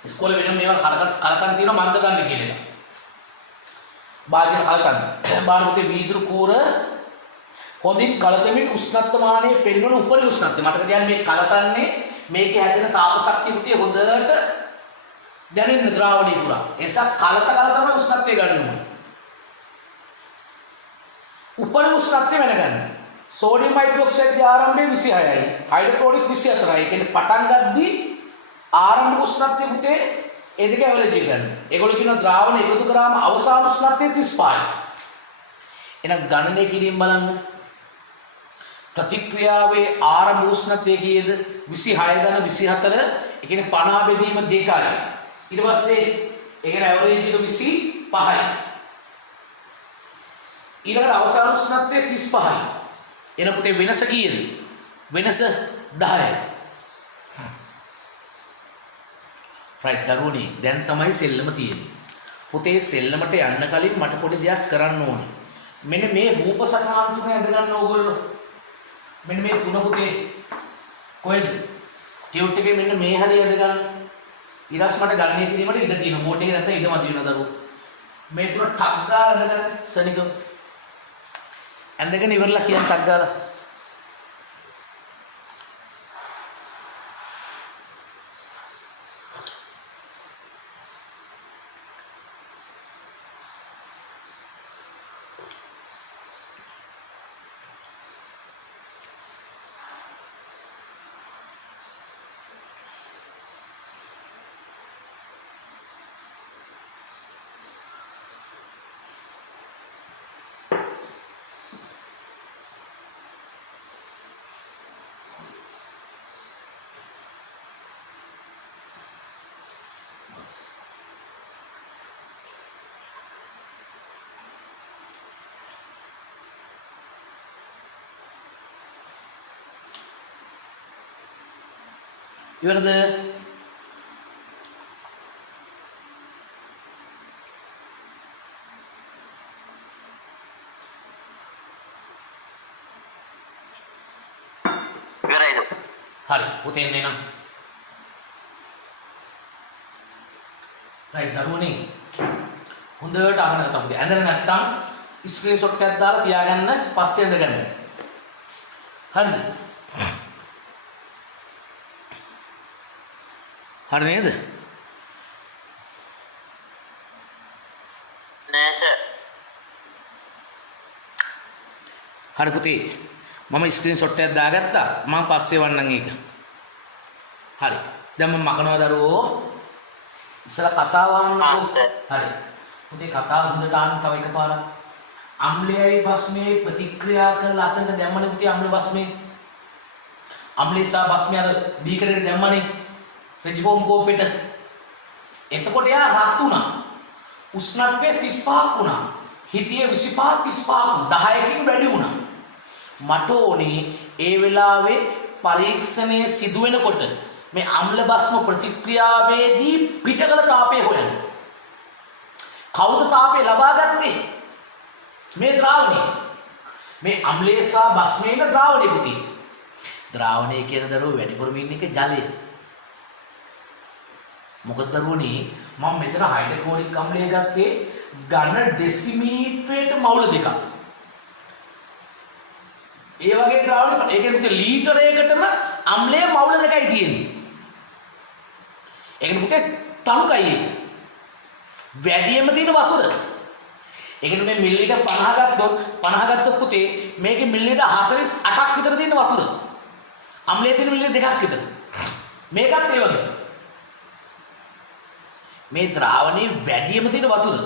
ඉස්කෝලේ වෙනම මේවා කලකන් තියෙනවා මන්ද ගන්න කියන එක. භාජන කලකන්න. බාහිර පුතේ වීදුරු කූර හොඳින් කලතමින් උෂ්ණත්වමානයේ පෙන්වන උපරිම උෂ්ණත්වය. මතක තියාගන්න මේ කලකන්නේ මේකේ හැදෙන තාප ශක්තිය පුතේ හොඳට දැනෙන්න ද්‍රාවණී පුරා. ඒසක් කලත තමයි උෂ්ණත්වය ගන්න ඕනේ. උපරිම උෂ්ණත්වය වෙනගන්න. සෝඩියම් හයිඩ්‍රොක්සයිඩ් ආරම්භය 26යි. හයිඩ්‍රොක්ලෝරික් 24යි. ඒ කියන්නේ පටන් ගද්දී ආරම්භක උෂ්ණත්වය පුතේ ඒ දෙක ඇවරේජ් එක ගන්න. ඒගොල්ලෝ කියනවා ද්‍රාවණ එකතු කරාම අවසාන උෂ්ණත්වය 35යි. එහෙනම් ගණනය කිරීම බලන්න. ප්‍රතික්‍රියාවේ ආරම්භ උෂ්ණත්වය කීයද? 26 ඝන 24. ඒ කියන්නේ 50 බෙදීම 2යි. ඊට පස්සේ ඒ කියන්නේ ඇවරේජ් එක 25යි. ඊළඟට අවසාන උෂ්ණත්වය 35යි. එන පුතේ වෙනස කීයද? වෙනස 10යි. රයිට් දරුවනි දැන් තමයි සෙල්ලම තියෙන්නේ. පුතේ සෙල්ලමට යන්න කලින් මට පොඩි දෙයක් කරන්න ඕනේ. මෙන්න මේ රූප සටහන් තුන ඇඳ ගන්න ඕගොල්ලෝ. මෙන්න මේ තුන පුතේ කොහෙද? ටියුට් එකේ මෙන්න මේ හැටි ඇඳ ගන්න. ඊළස් මට ගණනය කිරීමට ඉඩ තියෙනවා. බෝඩ් එකේ නැත්නම් ඉඩ මදි වෙනවා දරුවෝ. මේ තුන ටක් ගාලා ඇඳ ගන්න සනිකව. ඇඳගෙන ඉවරලා කියන ටක් ගාලා. ඉවරද? ඉවරයිද? හරි පුතේ එන්න එනම්. රයිට් දරුවනේ හොඳට අහන්න තමයි. ඇඳලා නැත්තම් ස්ක්‍රීන්ෂොට් එකක් දාලා තියාගන්න පස්සේ ඇඳගන්න. හරිද? හරි නේද? නෑ සර්. හරි පුතේ මම ස්ක්‍රීන්ෂොට් එකක් දාගත්තා. මම පස්සේ වන්නම් ඒක. හරි. දැන් මම මකනවා දරුවෝ. ඉස්සලා කතාව අහන්නකෝ. හරි. පුතේ කතාව හොඳට අහන්න තව එකපාරක්. අම්ලයයි බස්මේ ප්‍රතික්‍රියා කරලා අතෙන්ට දැම්මනේ පුතේ අම්ල බස්මේ. අම්ලේ සහ බස්මේ අර බීකරේ දැම්මනේ. රෙජිෆෝම් කෝපෙට. එතකොට එයා රත් වුණා. උෂ්ණත්වය 35ක් වුණා. හිටියේ 25 35ක් 10කින් වැඩි වුණා. මට ඕනේ ඒ වෙලාවේ පරීක්ෂණය සිදු වෙනකොට මේ අම්ල බස්ම ප්‍රතික්‍රියාවේදී පිටකල තාපය හොයන්න. කවුද තාපය ලබා ගත්තේ? මේ ද්‍රාවණය. මේ අම්ලයේ සහ බස්මේ ඉන්න ද්‍රාවණය පුතේ. ද්‍රාවණය කියන දරුවෝ වැඩිපුරම ඉන්නේ එක ජලය. මොකද දරුවනේ මම මෙතන හයිඩ්‍රොක්ලෝරික් අම්ලය ගත්තේ ඝන ඩෙසිමීටරයට මවුල දෙකක්. ඒ වගේ ද්‍රාවණය ඒ කියන්නේ ලීටරයකටම අම්ලයේ මවුල දෙකයි තියෙන්නේ. ඒකනේ පුතේ තනුකයි ඒක. වැඩියෙන්ම තියෙන වතුර. ඒකනේ මේ මිලිලීටර් 50 ගත්තොත් පුතේ මේකේ මිලිලීටර් 48ක් විතර තියෙන වතුර. අම්ලයේ තියෙන මිලිලීටර් 2ක් විතර. මේකත් ඒ වගේ. මේ ද්‍රාවණයේ වැඩියෙන්ම තියෙන වතුර.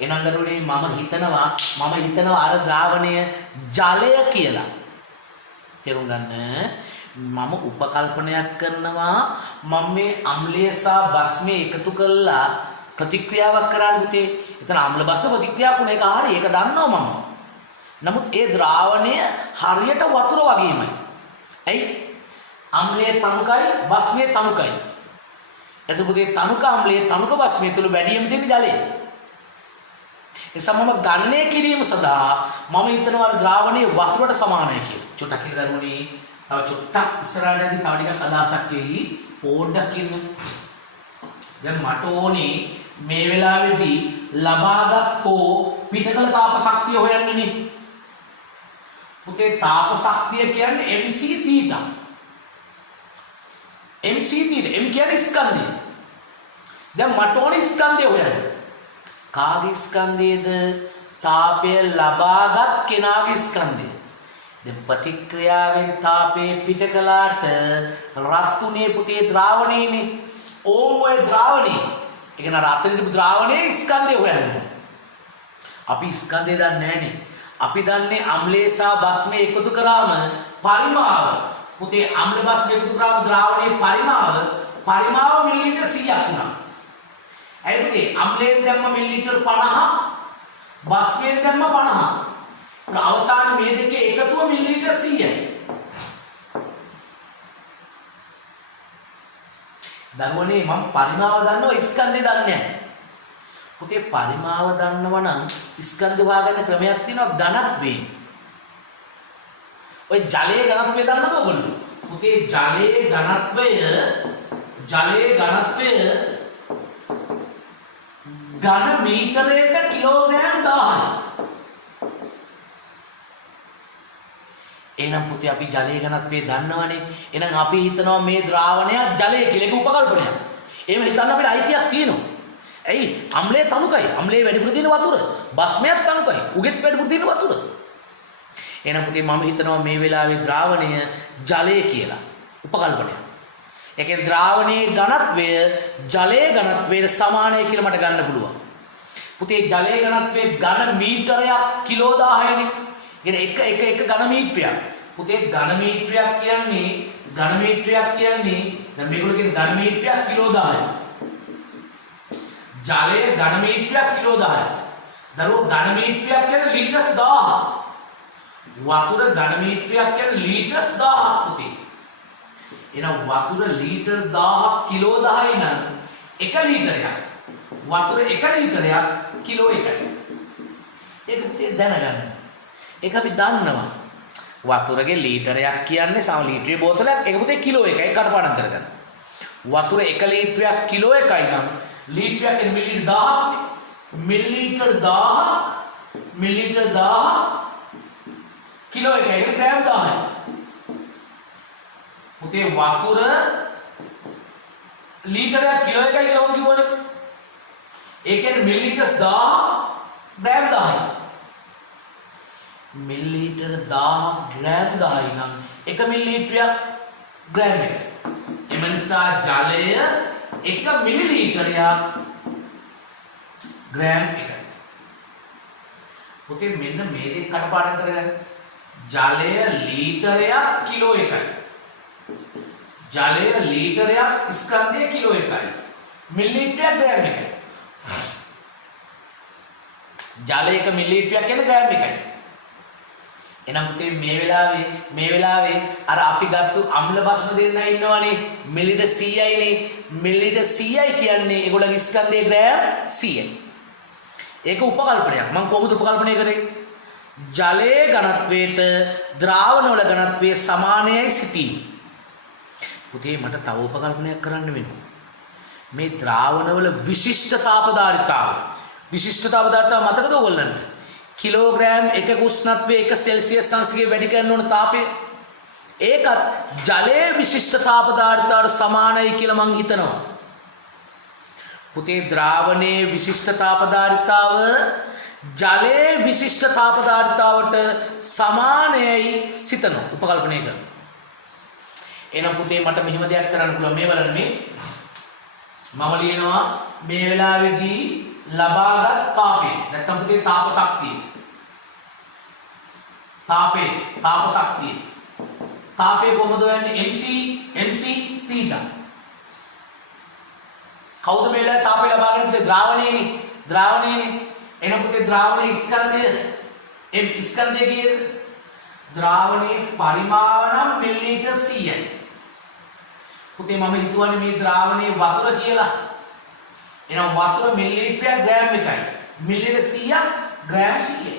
එනං දරුවනේ මම හිතනවා අර ද්‍රාවණය ජලය කියලා. තේරුම් ගන්න. මම උපකල්පනයක් කරනවා මම මේ අම්ලය සහ බස්මේ එකතු කරලා ප්‍රතික්‍රියාවක් කරන්න පුතේ. එතන අම්ල බස ප්‍රතික්‍රියාවක් වුණ එක හරිය. ඒක දන්නවා මම. නමුත් ඒ ද්‍රාවණය හරියට වතුර වගේමයි. ඇයි? අම්ලයේ තනුකයි බස්මේ තනුකයි. එතකොට පුතේ තනුක අම්ලයේ තනුක බස්මේ තුල වැඩියෙන් තියෙන ජලය. එසමම ගණනය කිරීම සඳහා මම හිතනවා ද්‍රාවණයේ වතුරට සමානයි කියලා. චුට්ටක් කියලා දරුවනේ. තව චුට්ටක් ඉස්සරහටදී තව ටිකක් අදහසක් එයි. පොඩ්ඩක් ඉන්න. දැන් මට ඕනේ මේ වෙලාවේදී ලබාගත් හෝ පිටකල තාප ශක්තිය හොයන්නනේ. පුතේ තාප ශක්තිය කියන්නේ mc θ. mc θ. m කියන්නේ ස්කන්ධය. දැන් මට ඕනේ ස්කන්ධය හොයන්න. කාගේ ස්කන්ධයේද? තාපය ලබාගත් කෙනාගේ ස්කන්ධය. දැන් ප්‍රතික්‍රියාවෙන් තාපේ පිට කළාට රත්ුනේ පුතේ ද්‍රාවණයනේ. ඕම් ඔය ද්‍රාවණේ. ඒ කියන රත්නින් ද්‍රාවණයේ ස්කන්ධය හොයන්න. අපි ස්කන්ධය දන්නේ නැහනේ. අපි දන්නේ අම්ලයේ සහ බස්මේ එකතු කරාම පරිමාව. පුතේ අම්ල බස්මේ එකතු කරාම ද්‍රාවණයේ පරිමාව මිලිලීටර් 100ක් වුණා. ඇයි පුතේ අම්ලයෙන් දැම්ම මිලිලීටර් 50 බස්මයෙන් දැම්ම 50. අවසාන මේ දෙකේ එකතුව මිලිලීටර් 100යි. දරුවනේ මම පරිමාව දන්නවා ස්කන්ධය දන්නේ නැහැ. පුතේ පරිමාව දන්නවා නම් ස්කන්ධ හොයාගන්න ක්‍රමයක් තියෙනවා ඝනත්වේ. ඔය ජලයේ ඝනත්වය දන්නවද ඔයගොල්ලෝ? පුතේ ජලයේ ඝනත්වය ඝන මීටරයක කිලෝග්‍රෑම් 1000යි. එහෙනම් පුතේ අපි ජලයේ ඝනත්වය දන්නවනේ. එහෙනම් අපි හිතනවා මේ ද්‍රාවණය ජලය කියලා. ඒක උපකල්පනයක්. එහෙම හිතන්න අපිට අයිතියක් තියෙනවා. ඇයි? අම්ලයේ තනුකයි. අම්ලයේ වැඩිපුර තියෙන වතුර. බස්මයක් තනුකයි. උගෙත් වැඩිපුර තියෙන වතුර. එහෙනම් පුතේ මම හිතනවා මේ වෙලාවේ ද්‍රාවණය ජලය කියලා. උපකල්පනයක්. ඒකේ ද්‍රාවණයේ ඝනත්වය ජලයේ ඝනත්වයට සමානයි කියලා මට ගන්න පුළුවන්. පුතේ ජලයේ ඝනත්වය ඝන මීටරයක් කිලෝ 1000නේ. කියන්නේ එක ඝන මීටරයක්. පුතේ ඝන මීටරයක් කියන්නේ දැන් මේගොල්ලෝ කියන ඝන මීටරයක් කිලෝ 1000යි. ජලයේ ඝන මීටරයක් කිලෝ 1000යි. දරුවෝ ඝන මීටරයක් කියන්නේ ලීටර්ස් 1000. වතුර ඝන මීටරයක් කියන්නේ ලීටර්ස් 1000ක් පුතේ. එහෙනම් වතුර ලීටර් 1000ක් කිලෝ 10යි නම් 1 ලීටරයක් වතුර 1 ලීටරයක් කිලෝ 1යි. ඒක පුතේ දැනගන්න. ඒක අපි දන්නවා. වතුරගේ ලීටරයක් කියන්නේ සම ලීටරේ බෝතලයක් ඒක පුතේ කිලෝ 1යි කටපාඩම් කරගන්න. වතුර 1 ලීටරයක් කිලෝ 1යි නම් ලීටරයක් මිලිලීටර් 1000ක් මිලිලීටර් 1000 කිලෝ 1යි ග්‍රෑම් 1000යි. පුතේ වතුර ලීටරයක් කිලෝ 1යි කියලා කිව්වනේ. ඒ කියන්නේ මිලිලීටර් 1000 ග්‍රෑම් 10යි. මිලිලීටර් 1000 ග්‍රෑම් 10යි නම් 1 මිලිලීටරයක් ග්‍රෑම් 1. එම නිසා ජලය 1 මිලිලීටරයක් ග්‍රෑම් 1යි. පුතේ මෙන්න මේ දෙක කටපාඩම් කරගන්න. ජලය ලීටරයක් කිලෝ 1යි. ජලය ලීටරයක් ස්කන්ධය කිලෝ 1යි. මිලිලීටරයක් ග්‍රෑම් 1යි. ජලය 1 මිලිලීටරයක් කියන්නේ ග්‍රෑම් 1යි. එහෙනම් පුතේ මේ වෙලාවේ අර අපි ගත්තු අම්ල බස්ම දෙන්න ඉන්නවනේ මිලිලීටර් 100යිනේ. මිලිලීටර් 100යි කියන්නේ ඒගොල්ලන්ගේ ස්කන්ධයේ ග්‍රෑම් 100යි. ඒක උපකල්පනයක්. මම කොහොමද උපකල්පනය කරේ? ජලයේ ඝනත්වයට ද්‍රාවණවල ඝනත්වයේ සමානයයි සිටීම. පුතේ මට තව උපකල්පනයක් කරන්න වෙනවා. මේ ද්‍රාවණවල විශිෂ්ට තාපධාරිතාව. විශිෂ්ට තාපධාරිතාව මතකද ඔයගොල්ලන්ට? කිලෝග්‍රෑම් 1ක උෂ්ණත්වයේ 1 සෙල්සියස් අංශකයේ වැඩි කරන ඕන තාපය. ඒකත් ජලයේ විශිෂ්ට තාපධාරිතාවට සමානයි කියලා මං හිතනවා. පුතේ ද්‍රාවණයේ විශිෂ්ට තාපධාරිතාව ජලයේ විශිෂ්ට තාපධාරිතාවට සමානයයි සිතනවා උපකල්පනය කරනවා. එහෙනම් පුතේ මට මෙහෙම දෙයක් කරන්න පුළුවන්. මේ බලන්න මේ මම ලියනවා මේ වෙලාවේදී ලබාගත් තාපය. නැත්නම් පුතේ තාප ශක්තිය. තාප ශක්තිය. තාපය කොහොමද වෙන්නේ? mc θ. කවුද මේ වෙලාවේ තාපය ලබාගෙන පුතේ? ද්‍රාවණයනේ. එහෙනම් පුතේ ද්‍රාවණයේ ස්කන්ධය කීයද? ද්‍රාවණයේ පරිමාණ නම් මිලිලීටර් 100යි. පුතේ මම හිතුවන්නේ මේ ද්‍රාවණයේ වතුර කියලා. එහෙනම් වතුර මිලිලීටරයක් ග්‍රෑම් 1යි. මිලිලීටර් 100ක් ග්‍රෑම් 100යි.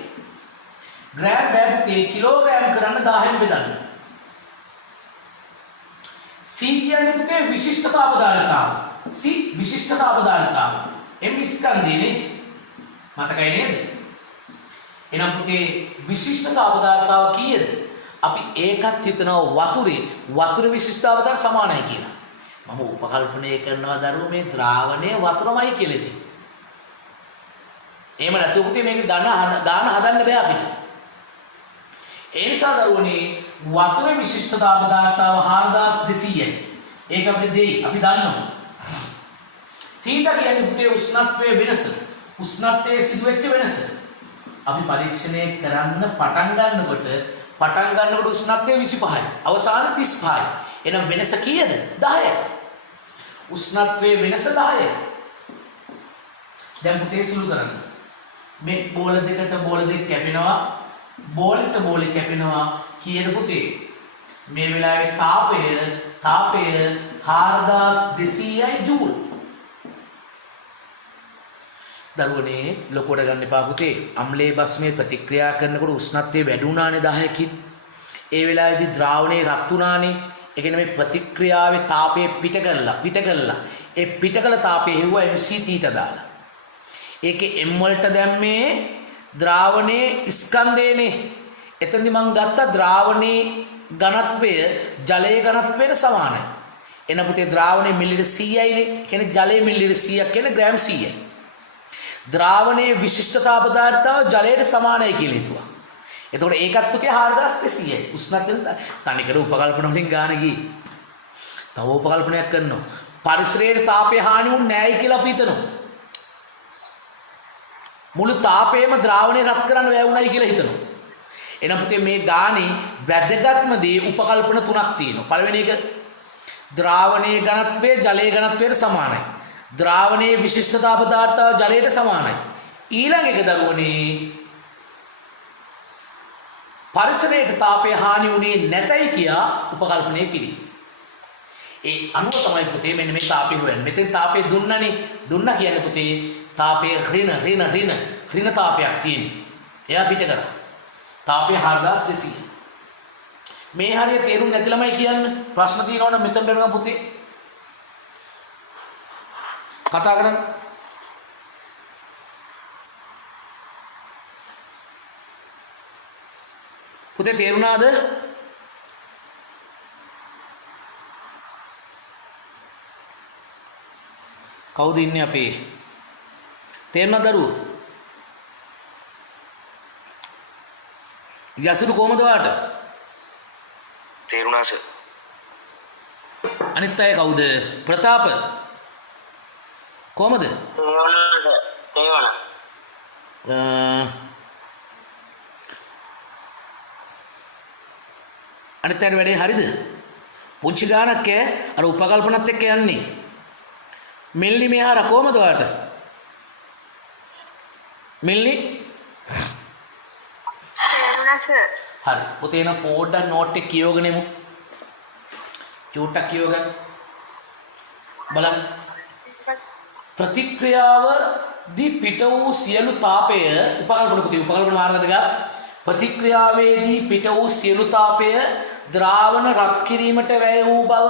ග්‍රෑම් බැලුවේ කිලෝග්‍රෑම් කරන්න 1000න් බෙදන්න. C කියන්නේ පුතේ විශිෂ්ට තාපධාරිතාව. C විශිෂ්ට තාපධාරිතාව. M ස්කන්ධයනේ. මතකයි නේද? එහෙනම් පුතේ විශිෂ්ට තාපධාරිතාව කීයද? අපි ඒකත් හිතනවා වතුර විශිෂ්ට තාපධාරිතාවට සමානයි කියලා. මම උපකල්පනය කරනවා දරුවෝ මේ ද්‍රාවණය වතුරමයි කියලා ඉතින්. එහෙම නැතුව පුතේ මේක දාන හදන්න බෑ අපිට. ඒ නිසා දරුවනේ වතුරේ විශිෂ්ට තාපධාරිතාව 4200යි. ඒක අපිට දෙයි. අපි දන්නවා. θ කියන්නේ පුතේ උෂ්ණත්වයේ වෙනස. උෂ්ණත්වයේ සිදුවෙච්ච වෙනස. අපි පරීක්ෂණය කරන්න පටන් ගන්නකොට උෂ්ණත්වය 25යි. අවසාන 35යි. එහෙනම් වෙනස කීයද? 10යි. උෂ්ණත්වයේ වෙනස 10යි. දැන් පුතේ සුළු කරන්න. මේ බෝල දෙකට බෝල දෙක කැපෙනවා. බෝලට බෝල කැපෙනවා. කීයද පුතේ? මේ වෙලාවේ තාපය 4200යි ජූල්. දරුවනේ ලොකුවට ගන්න එපා පුතේ. අම්ලයේ බස්මේ ප්‍රතික්‍රියා කරනකොට උෂ්ණත්වය වැඩි වුණානේ 10කින්. ඒ වෙලාවේදී ද්‍රාවණේ රත් වුණානේ. ඒ කියන්නේ මේ ප්‍රතික්‍රියාවේ තාපය පිට කරලා ඒ පිටකල තාපය හෙව්වා mc θ දාලා. ඒකේ m වලට දැම්මේ ද්‍රාවණයේ ස්කන්ධයනේ. එතනදි මම ගත්ත ද්‍රාවණයේ ඝනත්වය ජලයේ ඝනත්වයට සමානයි. එන පුතේ ද්‍රාවණයේ මිලිලීටර් 100යිනේ. කියන්නේ ජලයේ මිලිලීටර් 100ක් කියන්නේ ග්‍රෑම් 100යි. ද්‍රාවණයේ විශිෂ්ට තාපධාරිතාව ජලයට සමානයි කියලා හිතුවා. එතකොට ඒකත් පුතේ 4200යි. උෂ්ණත්වය තනිකර උපකල්පන වලින් ගාන ගියේ. තව උපකල්පනයක් කරනවා. පරිසරයේ තාපය හානි වුන්නේ නැහැයි කියලා අපි හිතනවා. මුළු තාපයම ද්‍රාවණය රත් කරන්න බැහැ වුණයි කියලා හිතනවා. එහෙනම් පුතේ මේ ගානේ වැදගත්ම දේ උපකල්පන තුනක් තියෙනවා. පළවෙනි එක ද්‍රාවණයේ ඝනත්වය ජලයේ ඝනත්වයට සමානයි. ද්‍රාවණයේ විශිෂ්ට තාපධාරිතාව ජලයට සමානයි. ඊළඟ එක දරුවනේ පරිසරයට තාපය හානි වුණේ නැතයි කියා උපකල්පනය කිරීම. ඒ අණුව තමයි පුතේ මෙන්න මේ තාපය හොයන්නේ. මෙතෙන් තාපය දුන්නනේ. දුන්නා කියන්නේ පුතේ තාපයේ ඍණ තාපයක් තියෙනවා. එයා පිට කරා. තාපය 4200. මේ හරිය තේරුම් නැති ළමයි කියන්න. ප්‍රශ්න තියෙනවා නම් මෙතන දෙනවා පුතේ. කතා කරන්න. පුතේ තේරුණාද? කවුද ඉන්නේ අපේ? තේරුණාද දරුවෝ? යසුරු කොහමද වාට? තේරුණා සර්. අනිත් අය කවුද? ප්‍රතාප කොහමද? තේරුණා. අනිත් අය වැඩේ හරිද? පුංචි ගානක් අර උපකල්පනත් එක්ක යන්නේ. මිල්ලි මෙහාර කොහමද වාට? මිල්ලි තේරුණා සර්. හරි. පුතේ එන පොඩ්ඩක් නෝට් එක කියවගෙනමු. චූට්ටක් කියවගන්න. බලන්න. ප්‍රතික්‍රියාවදී පිට වූ සියලු තාපය උපකල්පන පුතේ උපකල්පන මාර්ගද ගා ප්‍රතික්‍රියාවේදී පිට වූ සියලු තාපය ද්‍රාවණ රත් කිරීමට වැය වූ බව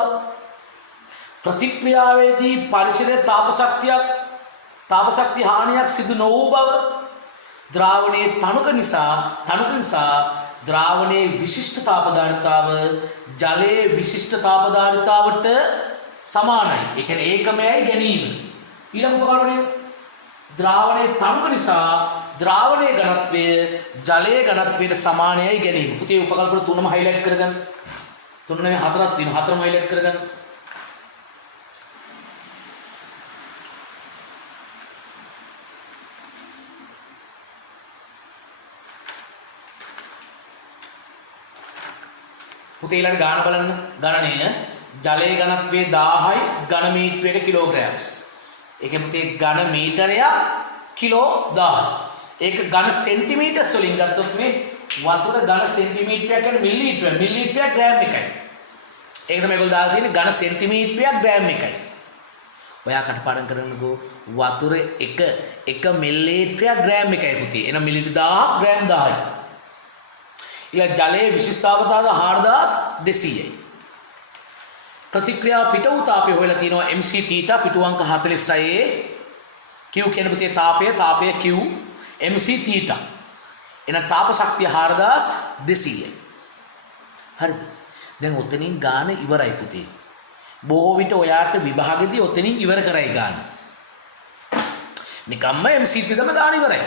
ප්‍රතික්‍රියාවේදී පරිසරයේ තාප ශක්තිය හානියක් සිදු නොවූ බව ද්‍රාවණයේ තනුක නිසා ද්‍රාවණයේ විශිෂ්ට තාපධාරිතාව ජලයේ විශිෂ්ට තාපධාරිතාවට සමානයි. ඒ කියන්නේ ඒකමයයි ගැනීම. ඊළඟ උපකරණය ද්‍රාවණයේ තනුක නිසා ද්‍රාවණයේ ඝනත්වය ජලයේ ඝනත්වයට සමානයයි ගැනීම. පුතේ උපකල්පන තුනම හයිලයිට් කරගන්න. තුන නෙවෙයි හතරක් තියෙනවා. හතරම හයිලයිට් කරගන්න. පුතේ ඊළඟ ගාන බලන්න. ගණනය ජලයේ ඝනත්වය 1000යි ඝන මීටරයට කිලෝග්‍රෑම්ස්. ඒක පුතේ ඝන මීටරයක් කිලෝ 1000. ඒක ඝන සෙන්ටිමීටර්ස් වලින් ගත්තොත් මේ වතුර ඝන සෙන්ටිමීටරයක් කියන්නේ මිලිලීටරයක්. මිලිලීටරයක් ග්‍රෑම් එකයි. ඒක තමයි ඒගොල්ලෝ දාලා තියෙන්නේ ඝන සෙන්ටිමීටරයක් ග්‍රෑම් එකයි. ඔයා කටපාඩම් කරන්නකෝ වතුර එක මිලිලීටරයක් ග්‍රෑම් එකයි පුතේ. එන මිලිලීටර 1000 ග්‍රෑම් 1000යි. ඊළඟ ජලයේ විශිෂ්ටතාවතාව 4200යි. ප්‍රතික්‍රියාව පිට වූ තාපය හොයලා තියෙනවා mc θ පිටු අංක 46 q කියන පුතේ තාපය q mc θ. එන තාප ශක්තිය 4200යි. හරිද? දැන් ඔතනින් ගාන ඉවරයි පුතේ. බොහෝ විට ඔයාට විභාගෙදී ඔතනින් ඉවර කරයි ගාන. නිකම්ම mc θ ගම ගාන ඉවරයි.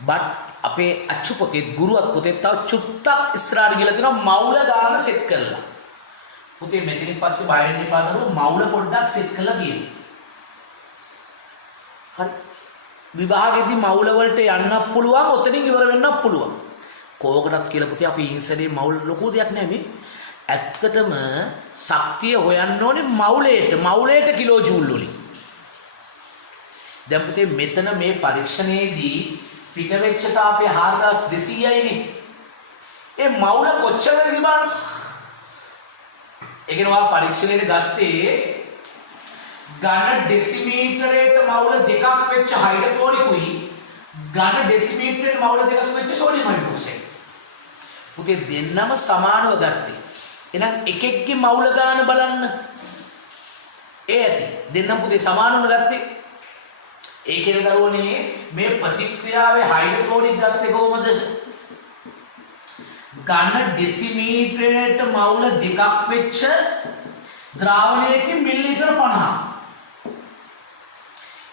but අපේ අච්චු පොතේ ගුරුවත් පොතේ තව චුට්ටක් ඉස්සරහට ගිහලා තියෙනවා මවුල ගාන සෙට් කරලා. පුතේ මෙතනින් පස්සේ බය වෙන්න එපා දරුවෝ මවුල පොඩ්ඩක් සෙට් කරලා ගියන්න. හරි. විභාගෙදී මවුල වලට යන්නත් පුළුවන් ඔතනින් ඉවර වෙන්නත් පුළුවන්. කෝකටත් කියලා පුතේ අපි ඉන්සලේ මවුල ලොකු දෙයක් නෑ මේ. ඇත්තටම ශක්තිය හොයන්න ඕනේ මවුලයට කිලෝ ජූල් වලින්. දැන් පුතේ මෙතන මේ පරීක්ෂණයේදී පිට වෙච්ච තාපය 4200යිනේ. ඒ මවුල කොච්චරද බලන්න. ඒ කියන්නේ ඔයා පරීක්ෂණයට ගත්තේ ඝන ඩෙසිමීටරයකට මවුල දෙකක් වෙච්ච හයිඩ්‍රොක්ලෝරිකුයි ඝන ඩෙසිමීටරයකට මවුල දෙකක් වෙච්ච සෝඩියම් හයිඩ්‍රොක්සයිඩ්. පුතේ දෙන්නම සමානව ගත්තේ. එහෙනම් එකෙක්ගේ මවුල ගාන බලන්න. ඒ ඇති. දෙන්නම පුතේ සමානව ගත්තේ. ඒ කියන දරුවනේ මේ ප්‍රතික්‍රියාවේ හයිඩ්‍රොක්ලෝරික් ගත්තේ කොහොමද? ඝන ඩෙසිමීටරයට මවුල දෙකක් වෙච්ච ද්‍රාවණයකින් මිලිලීටර 50.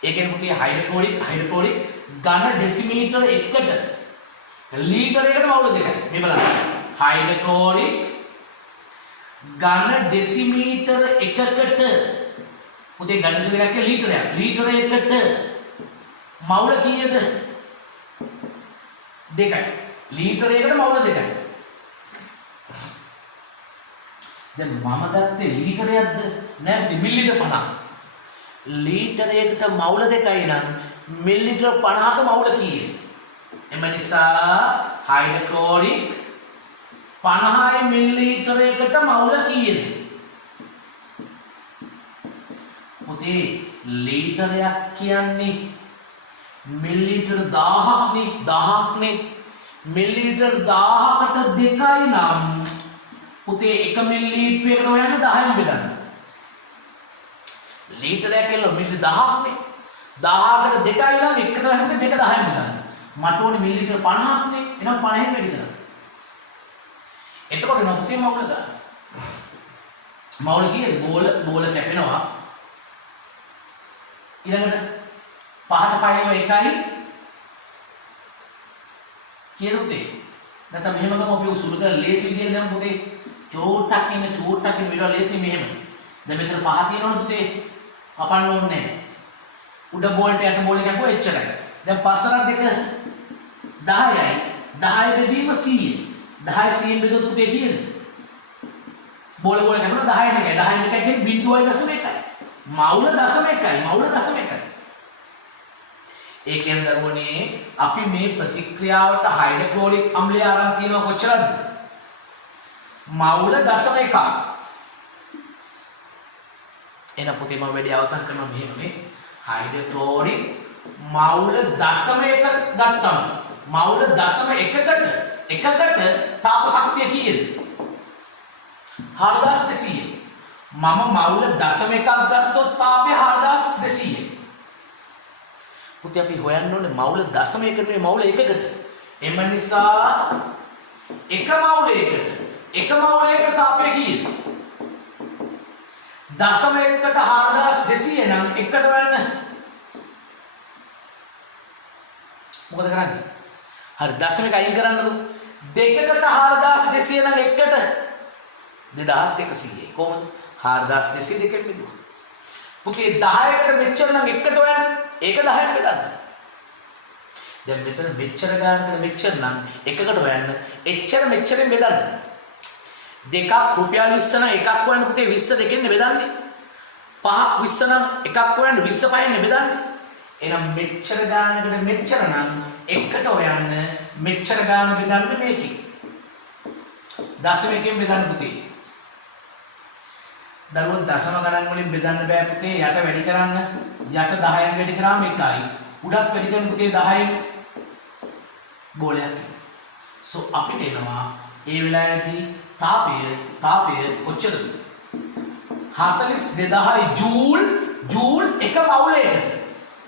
ඒ කියන්නේ පුතේ හයිඩ්‍රොක්ලෝරික් ඝන ඩෙසිමීටර එකකට ලීටරයකට මවුල දෙකයි. මේ බලන්න. හයිඩ්‍රොක්ලෝරික් ඝන ඩෙසිමීටර එකකට පුතේ ඝන ඩෙසිමීටර එකක් ලීටරයක්. ලීටර එකකට මවුල කීයද? දෙකයි. ලීටරයකට මවුල දෙකයි. දැන් මම ගත්තේ ලීටරයක්ද? නැත්නම් මිලිලීටර 50. ලීටරයකට මවුල දෙකයි නම් මිලිලීටර 50ක මවුල කීයද? එම නිසා හයිඩ්‍රොක්ලෝරික් 50යි මිලිලීටරයකට මවුල කීයද? පුතේ ලීටරයක් කියන්නේ මිලිලීටර් 1000ක්නේ මිලිලීටර් 1000කට 2යි නම් පුතේ 1 මිලිලීටරයකට හොයන්නේ 10න් බෙදන්න. ලීටරයක් කියලා මිලිලීටර් 1000ක්නේ 1000කට 2යි නම් 1කට හොයන්නේ 2 10න් බෙදන්න. මට ඕනේ මිලිලීටර් 50ක්නේ එහෙනම් 50න් වැඩි කරන්න. එතකොට නෝ පුතේ මවුල ගන්න. මවුල කීයද? බෝල කැපෙනවා. ඊළඟට 5ට 5ම 1යි කියරුතේ. නැත්නම් මෙහෙම ගමු අපි උසුළු කරලා ලේසි විදියට දැන් පුතේ චෝට්ටක් ඉන්න විතර ලේසි මෙහෙම. දැන් මෙතන 5 තියෙනවනේ පුතේ. කපන්න ඕනේ නැහැ. උඩ බෝල්ට යට බෝල් එක කැපුවා එච්චරයි. දැන් 5 2 10යි. 10 බෙදීම 100. 10 100 බෙදුවොත් පුතේ කීයද? බෝල කැපුණා 10න් එකයි. 10න් එකයි කියන්නේ 0.1යි. මවුල 0.1යි. ඒ කියන්නේ දරුවනේ අපි මේ ප්‍රතික්‍රියාවට හයිඩ්‍රොක්ලෝරික් අම්ලය අරන් තියෙනවා කොච්චරද? මවුල 0.1. එන පුතේ මම වැඩි අවසන් කරනවා මෙහෙම මේ හයිඩ්‍රොක්ලෝරික් මවුල 0.1 ගත්තම මවුල 0.1කට තාප ශක්තිය කීයද? 4200. මම මවුල 0.1ක් ගත්තොත් තාපය 4200. පුතේ අපි හොයන්න ඕනේ මවුල 0.1කට නෙවෙයි මවුල 1කට. එම නිසා එක මවුලයකට තාපය කීයද? 0.1කට 4200 නම් එකට වරන මොකද කරන්නේ? හරි 0.1 අයින් කරන්නකො. 2කට 4200 නම් එකට 2100. කොහොමද? 4200 දෙකෙන් බෙදුවා. පුතේ 10කට මෙච්චර නම් එකට හොයන්න. ඒක 10න් බෙදන්න. දැන් මෙතන මෙච්චර ගන්නකට මෙච්චර නම් එකකට හොයන්න. එච්චර මෙච්චරෙන් බෙදන්න. දෙකක් රුපියල් 20 නම් එකක් හොයන්න පුතේ 20 දෙකෙන් බෙදන්නේ. පහක් 20 නම් එකක් හොයන්න 20 පහෙන් බෙදන්නේ. එහෙනම් මෙච්චර ගන්නකට මෙච්චර නම් එකට හොයන්න මෙච්චර ගන්න බෙදන්න මේකේ. 0.1කින් බෙදන්න පුතේ. දරුවෝ දශම ගණන් වලින් බෙදන්න බෑ පුතේ. යට වැඩි කරන්න. යට 10න් වැඩි කරාම 1යි. උඩක් වැඩි කරන පුතේ 10න් බෝලයක්. සෝ අපිට එනවා ඒ වෙලාවේදී තාපය කොච්චරද? 42000 ජූල් එක මවුලයකට.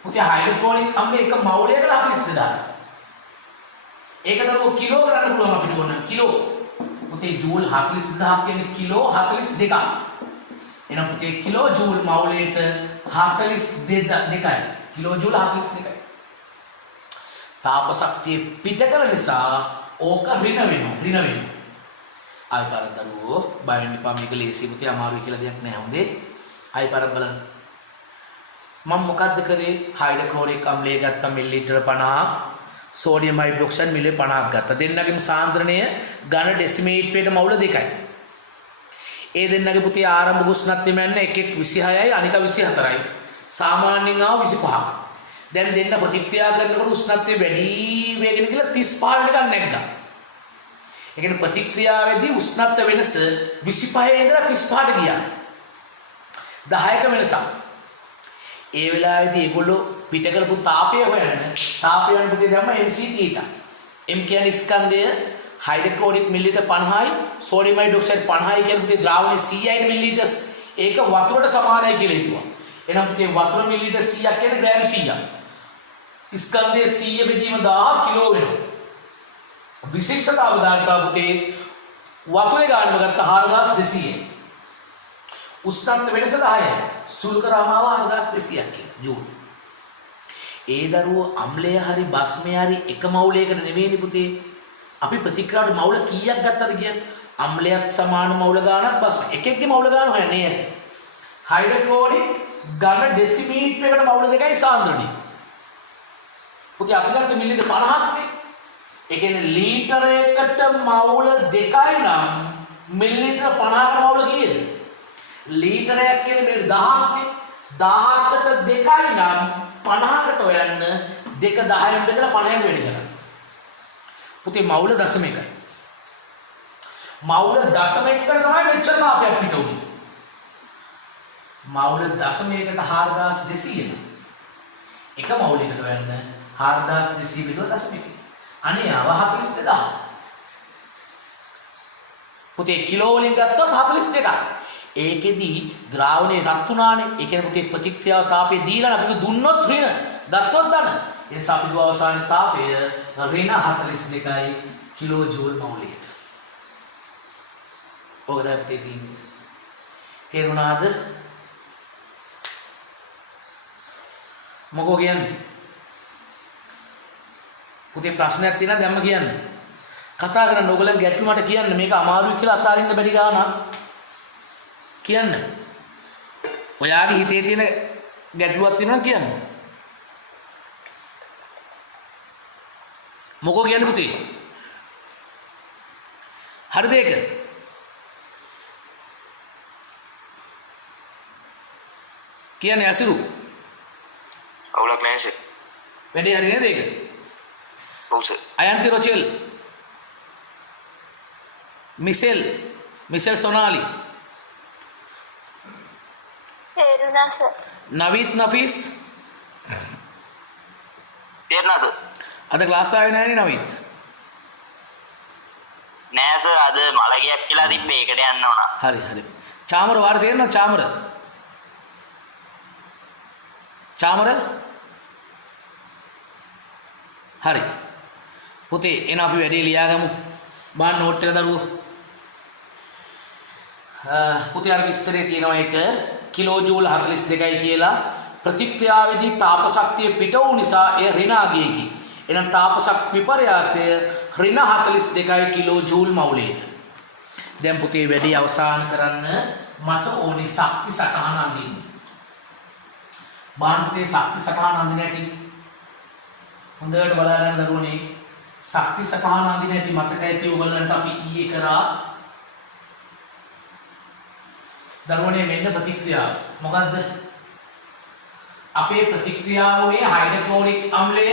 පුතේ හයිඩ්‍රොක්ලෝරික් අම්ලය එක මවුලයකට 42000. ඒක දරුවෝ කිලෝ කරන්න පුළුවන් අපිට ඕන කිලෝ. පුතේ ජූල් 42000 කියන්නේ කිලෝ 42ක්. එහෙනම් පුතේ කිලෝ ජූල් මවුලයට 42යි. කිලෝ ජූල් 42යි. තාප ශක්තිය පිට කළ නිසා ඕක ඍණ වෙනවා. ආයි පාරක් දරුවෝ බය වෙන්න එපා. මේක ලේසි පුතේ අමාරුයි කියලා දෙයක් නෑ හොඳේ. ආයි පාරක් බලන්න. මම මොකද්ද කරේ? හයිඩ්‍රොක්ලෝරික් අම්ලය ගත්තා මිලිලීටර 50ක්. සෝඩියම් හයිඩ්‍රොක්සයිඩ් මිලි 50ක් ගත්තා. දෙන්නගේම සාන්ද්‍රණය ඝන ඩෙසිමීටරයට මවුල 2යි. ඒ දෙන්නගේ පුතේ ආරම්භ උෂ්ණත්වය මැන්න එකෙක් 26යි අනික 24යි. සාමාන්‍යයෙන් ආව 25ක්. දැන් දෙන්න ප්‍රතික්‍රියා කරනකොට උෂ්ණත්වය වැඩි වෙගෙන කියලා 35 වෙනකන් නැග්ගා. ඒ කියන්නේ ප්‍රතික්‍රියාවේදී උෂ්ණත්ව වෙනස 25 ඉඳලා 35ට ගියා. 10ක වෙනසක්. ඒ වෙලාවේදී ඒගොල්ලෝ පිට කරපු තාපය හොයන්න තාපය පුතේ දැම්ම mc/θ. m කියන්නේ ස්කන්ධය හයිඩ්‍රොක්ලෝරික් මිලිලීටර් 50යි සෝඩියම් හයිඩ්‍රොක්සයිඩ් 50යි කියන පුතේ ද්‍රාවණයේ 100යි මිලිලීටර්ස් ඒක වතුරට සමානයි කියලා හිතුවා. එහෙනම් පුතේ වතුර මිලිලීටර් 100ක් කියන්නේ ග්‍රෑම් 100ක්. ස්කන්ධයේ 100 බෙදීම 1000 කිලෝ වෙනවා. විශේෂතාව දායකව පුතේ වතුරේ ගානම ගත්ත 4200. උෂ්ණත්ව වෙනස 10යි. සුළු කරාම ආව 4200ක් කියලා ජූල්. ඒ දරුවෝ අම්ලය හරි බස්මය හරි එක මවුලයකට නෙමෙයිනේ පුතේ. අපි ප්‍රතික්‍රියාවට මවුල කීයක් ගත්තද කියන්නේ අම්ලයක් සමාන මවුල ගානක් බස්ම එකෙක්ගේ මවුල ගාන හොයන්නේ ඇති. හයිඩ්‍රොක්ලෝරික් ඝන ඩෙසිමීටරයකට මවුල 2යි සාන්ද්‍රණය. පුතේ අපි ගත්ත මිලිලීටර් 50ක්නේ. ඒ කියන්නේ ලීටරයකට මවුල 2යි නම් මිලිලීටර් 50කට මවුල කීයද? ලීටරයක් කියන්නේ මිලිලීටර් 1000ක්නේ. 1000කට 2යි නම් 50කට හොයන්න 2 10න් බෙදලා 50න් වැඩි කරන්න. පුතේ මවුල 0.1යි. මවුල 0.1කට තමයි මෙච්චර තාපයක් පිට උනේ. මවුල දශමයකට 4200 න. එක මවුලයකට වෙන්න 4200 බෙදුව දශමයකින්. අනේ ආව 42000. පුතේ කිලෝ වලින් ගත්තොත් 42ක්. ඒකෙදි ද්‍රාවණේ රත් උනානේ. ඒ කියන්නේ පුතේ ප්‍රතික්‍රියාව තාපය දීලා අපි දුන්නොත් ඍණ, ගත්තොත් ධන. ඒ නිසා අපි දුව අවසාන තාපය ඍණ 42යි කිලෝ ජූල් මවුලයට. ඔක දැන් තේරෙන්නේ. තේරුණාද? මොකෝ කියන්නේ? පුතේ ප්‍රශ්නයක් තියෙනවා දැම්ම කියන්න. කතා කරන්න ඕගොල්ලන් ගැටලු මට කියන්න. මේක අමාරුයි කියලා අතාරින්න බැරි ගානක්. කියන්න. ඔයාගේ හිතේ තියෙන ගැටලුවක් තියෙනවා කියන්න. මොකෝ කියන්නේ පුතේ? හරිද ඒක? කියන්නේ අසිරු. අවුලක් නැහැ සර්. වැඩේ හරි නේද ඒක? ඔව් සර්. අයන්ති රොචෙල්. මිසෙල් සොනාලි. තේරුණා සර්. නවීත් නෆීස්. තේරුණා සර්. අද ක්ලාස් ආවේ නැහැ නේ නවීත්. නෑ සර් අද මලගියක් කියලා තිබ්බේ ඒකට යන්න ඕන. හරි. චාමර වාර තේරෙනවද චාමර? හරි. පුතේ එන අපි වැඩේ ලියාගමු. බාන්න නෝට් එක දරුවෝ. පුතේ අර විස්තරේ තියෙනවා එක කිලෝ ජූල් 42යි කියලා ප්‍රතික්‍රියාවේදී තාප ශක්තිය පිට වූ නිසා එය ඍණාගයකි. එහෙනම් තාප ශක්ති විපර්යාසය ඍණ 42යි කිලෝ ජූල් මවුලයට. දැන් පුතේ වැඩේ අවසන් කරන්න මට ඕනේ ශක්ති සටහන අඳින්න. බාන්තේ ශක්ති සටහන අඳින හැටි හොඳට බලා ගන්න දරුවනේ. ශක්ති සටහන අඳින හැටි මතක ඇති ඔයගොල්ලන්ට අපි ඊයේ කරා. දරුවනේ මෙන්න ප්‍රතික්‍රියාව. මොකද්ද? අපේ ප්‍රතික්‍රියාව උනේ හයිඩ්‍රොක්ලෝරික් අම්ලය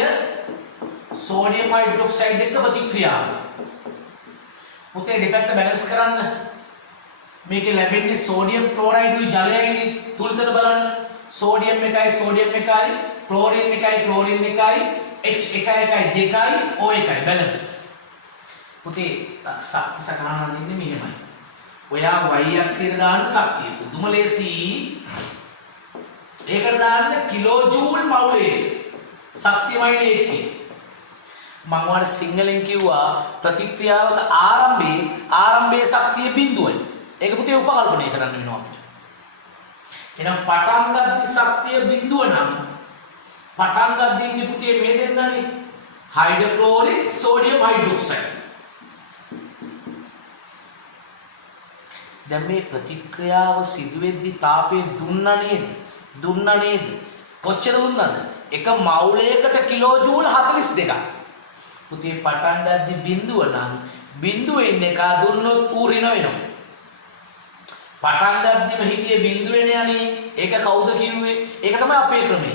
සෝඩියම් හයිඩ්‍රොක්සයිඩ් එක්ක ප්‍රතික්‍රියාව. පුතේ දෙපැත්ත බැලන්ස් කරන්න. මේකේ ලැබෙන්නේ සෝඩියම් ක්ලෝරයිඩුයි ජලයයිනේ. තුලතර බලන්න. සෝඩියම් එකයි ක්ලෝරින් එකයි H1 2යි O එකයි බැලන්ස්. පුතේ ශක්ති සටහන අඳින්නේ මෙහෙමයි. ඔයා y අක්ෂයට දාන්න ශක්තිය. පුදුම ලේසි. ඒකට දාන්න කිලෝ ජූල් මවුලේ. ශක්තියමයි ඒකේ. මම ඔයාලට සිංහලෙන් කිව්වා ප්‍රතික්‍රියාවක ආරම්භයේ ශක්තිය බිඳුවයි. ඒක පුතේ උපකල්පනය කරන්න වෙනවා අපිට. එහෙනම් පටන් ගන්න ශක්තිය බිඳුව නම් පටන් ගන්න පුතේ මේ දෙන්නනේ හයිඩ්‍රොක්ලෝරික් සෝඩියම් හයිඩ්‍රොක්සයිඩ්. දැන් මේ ප්‍රතික්‍රියාව සිදු වෙද්දී තාපය දුන්නා නේද? කොච්චර දුන්නද? එක මවුලයකට කිලෝ ජූල් 42ක්. පුතේ පටන් ගද්දි බිඳුව නම් බිඳුවෙන් එක දුන්නොත් ඌ ඍණ වෙනවා. පටන් ගද්දිම හිතියේ බිඳුවෙන් යන්නේ. ඒක කවුද කිව්වේ? ඒක තමයි අපේ ක්‍රමය.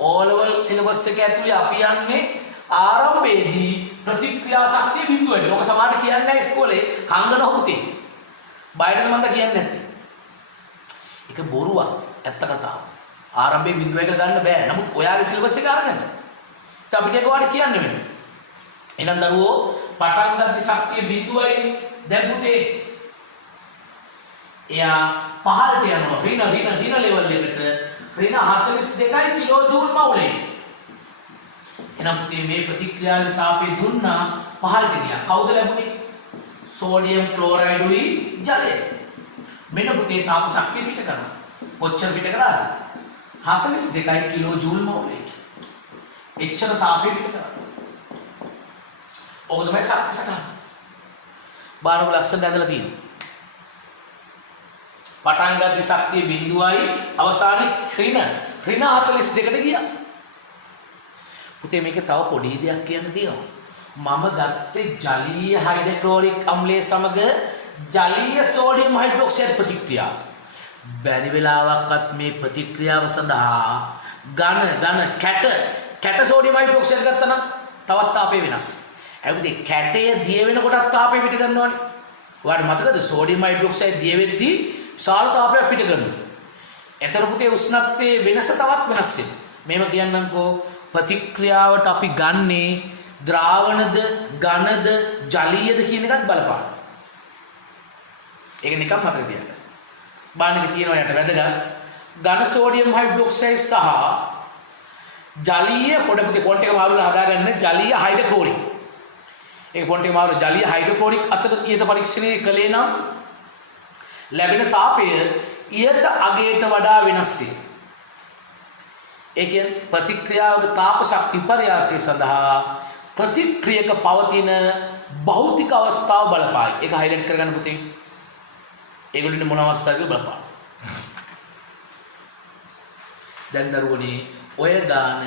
O level සිලබස් එක ඇතුලේ අපි යන්නේ ආරම්භයේදී ප්‍රතික්‍රියා ශක්තිය බිඳුවයි. ඔක සමහරට කියන්නේ නැහැ ඉස්කෝලේ හංගන පුතේ. බයරට මන්ද කියන්නේ නැත්තේ. ඒක බොරුවක්. ඇත්ත කතාව. ආරම්භයේ බිඳුව එක ගන්න බෑ. නමුත් ඔයාගේ සිලබස් එක අරගෙන. ඉතින් අපිට ඒක වාඩි කියන්න වෙනවා. එහෙනම් දරුවෝ පටන් ගන්න ශක්තිය බිඳුවයි. දැන් පුතේ එයා පහළට යනවා. ඍණ ලෙවල් එකට ඍණ 42යි කිලෝ ජූල් මවුලේ. එහෙනම් පුතේ මේ ප්‍රතික්‍රියාවේ තාපය දුන්නා පහළට ගියා. කවුද ලැබුණේ? සෝඩියම් ක්ලෝරයිඩුයි ජලය. මෙන්න පුතේ තාප ශක්තිය පිට කරනවා. කොච්චර පිට කරාද? 42යි කිලෝ ජූල් මවුලේ. එච්චර තාපය පිට කරනවා. ඔක තමයි ශක්ති සටහන. බාරව ලස්සනට ඇදලා තියෙනවා. පටන් ගන්න ශක්තිය බිඳුවයි අවසානයේ ඍණ 42කට ගියා. පුතේ මේකේ තව පොඩි දෙයක් කියන්න තියෙනවා. මම ගත්තේ ජලීය හයිඩ්‍රොක්ලෝරික් අම්ලයේ සමග ජලීය සෝඩියම් හයිඩ්‍රොක්සයිඩ් ප්‍රතික්‍රියාව. බැරි වෙලාවක්වත් මේ ප්‍රතික්‍රියාව සඳහා ඝන කැට සෝඩියම් හයිඩ්‍රොක්සයිඩ් ගත්තා නම් තවත් තාපය වෙනස්. හැබැයි කැටය දිය වෙනකොටත් තාපය පිට කරනවනේ. ඔයාලට මතකද සෝඩියම් හයිඩ්‍රොක්සයිඩ් දිය වෙද්දී විශාල තාපයක් පිට කරනවා. එතන පුතේ උෂ්ණත්වයේ වෙනස තවත් වෙනස් වෙනවා. මේව කියන්නම්කෝ ප්‍රතික්‍රියාවට අපි ගන්නේ ද්‍රාවණද ඝනද ජලීයද කියන එකත් බලපාන. ඒක නිකන් මතක තියාගන්න. බාණ්ඩෙක තියෙනවා යට වැදගත් ඝන සෝඩියම් හයිඩ්‍රොක්සයිඩ් සහ ජලීය පොඩ පුතේ ෆොන්ට් එක මාරුලා හදාගන්න ජලීය හයිඩ්‍රොක්ලෝරික්. ඒක ෆොන්ට් එක මාරු ජලීය හයිඩ්‍රොක්ලෝරික් අතර ඊට පරීක්ෂණය කළේ නම් ලැබෙන තාපය ඊට අගයට වඩා වෙනස් වෙනවා. ඒ කියන්නේ ප්‍රතික්‍රියාවක තාප ශක්ති විපර්යාසය සඳහා ප්‍රතික්‍රියක පවතින භෞතික අවස්ථාව බලපායි. ඒක හයිලයිට් කරගන්න පුතේ. ඒගොල්ලෝ මොන අවස්ථාවකද බලපාන. දැන් දරුවනේ ඔය ගාන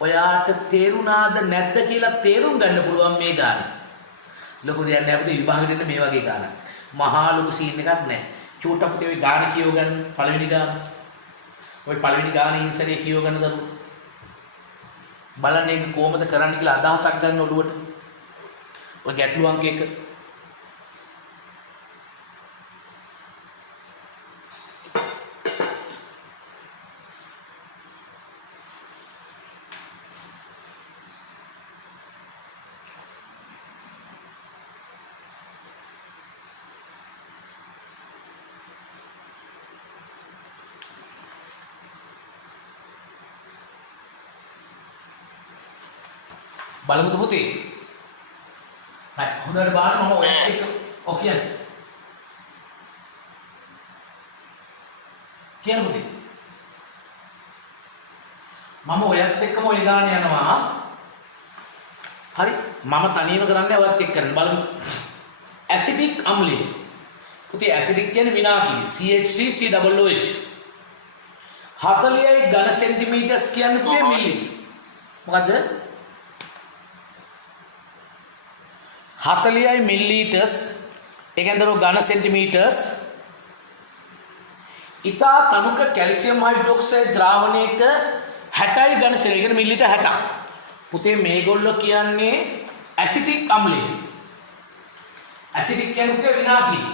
ඔයාට තේරුණාද නැද්ද කියලා තේරුම් ගන්න පුළුවන් මේ ගාන. ලොකු දෙයක් නෑ පුතේ විභාගෙට එන්න මේ වගේ ගානක්. මහා ලොකු සීන් එකක් නෑ. චූට්ට පුතේ ඔය ගාන කියව ගන්න පළවෙනි ගාන. ඔය පළවෙනි ගානේ ඉන්සරේ කියව ගන්න දරුවෝ. බලන්න ඒක කොහොමද කරන්න කියලා අදහසක් ගන්න ඔළුවට. ඔය ගැටළු අංක 1. බලමුද පුතේ? හරි හොඳට බලන්න මම ඔයත් එක්ක ඔව් කියන්න පුතේ. මම ඔයත් එක්කම ඔය ගාන යනවා. හරි මම තනියම කරන්නේ ඔයත් එක්ක කරන්න බලමු. ඇසිඩික් අම්ලය. පුතේ ඇසිඩික් කියන්නේ විනාකිනි CH3COOH. 40යි ඝන සෙන්ටිමීටර්ස් කියන්නේ පුතේ මිලිලීටර්. මොකද්ද? 40යි මිලිලීටර්ස් ඒ කියන්නේ ඝන සෙන්ටිමීටර්ස් ඉතා තනුක කැල්සියම් හයිඩ්‍රොක්සයිඩ් ද්‍රාවණයක 60යි ඝන සෙන්ටිමීටර් කියන්නේ මිලිලීටර් 60ක්. පුතේ මේගොල්ලෝ කියන්නේ ඇසිටික් අම්ලය. ඇසිටික් කියන්නේ විනාකිනි.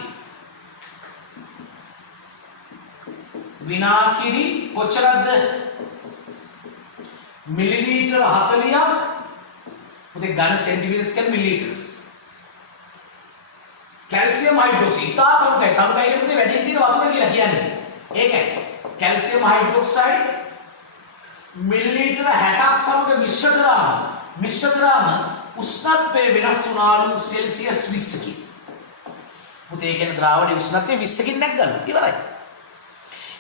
විනාකිනි කොච්චරද? මිලිලීටර් 40ක්. පුතේ ඝන සෙන්ටිමීටර්ස් කියන්නේ මිලිලීටර්ස්. කැල්සියම් හයිඩ්‍රොක්සයිඩ් ඉතා තනුකයි කියන්නේ වැඩි දින වතුර කියලා කියන්නේ. ඒකයි කැල්සියම් හයිඩ්‍රොක්සයිඩ් මිලිලීටර 60ක් සමග මිශ්‍ර කරාම උෂ්ණත්වය වෙනස් වුණාලු සෙල්සියස් 20කින්. පුතේ ඒ කියන්නේ ද්‍රාවණයේ උෂ්ණත්වය 20කින් නැග්ගලු. ඉවරයි.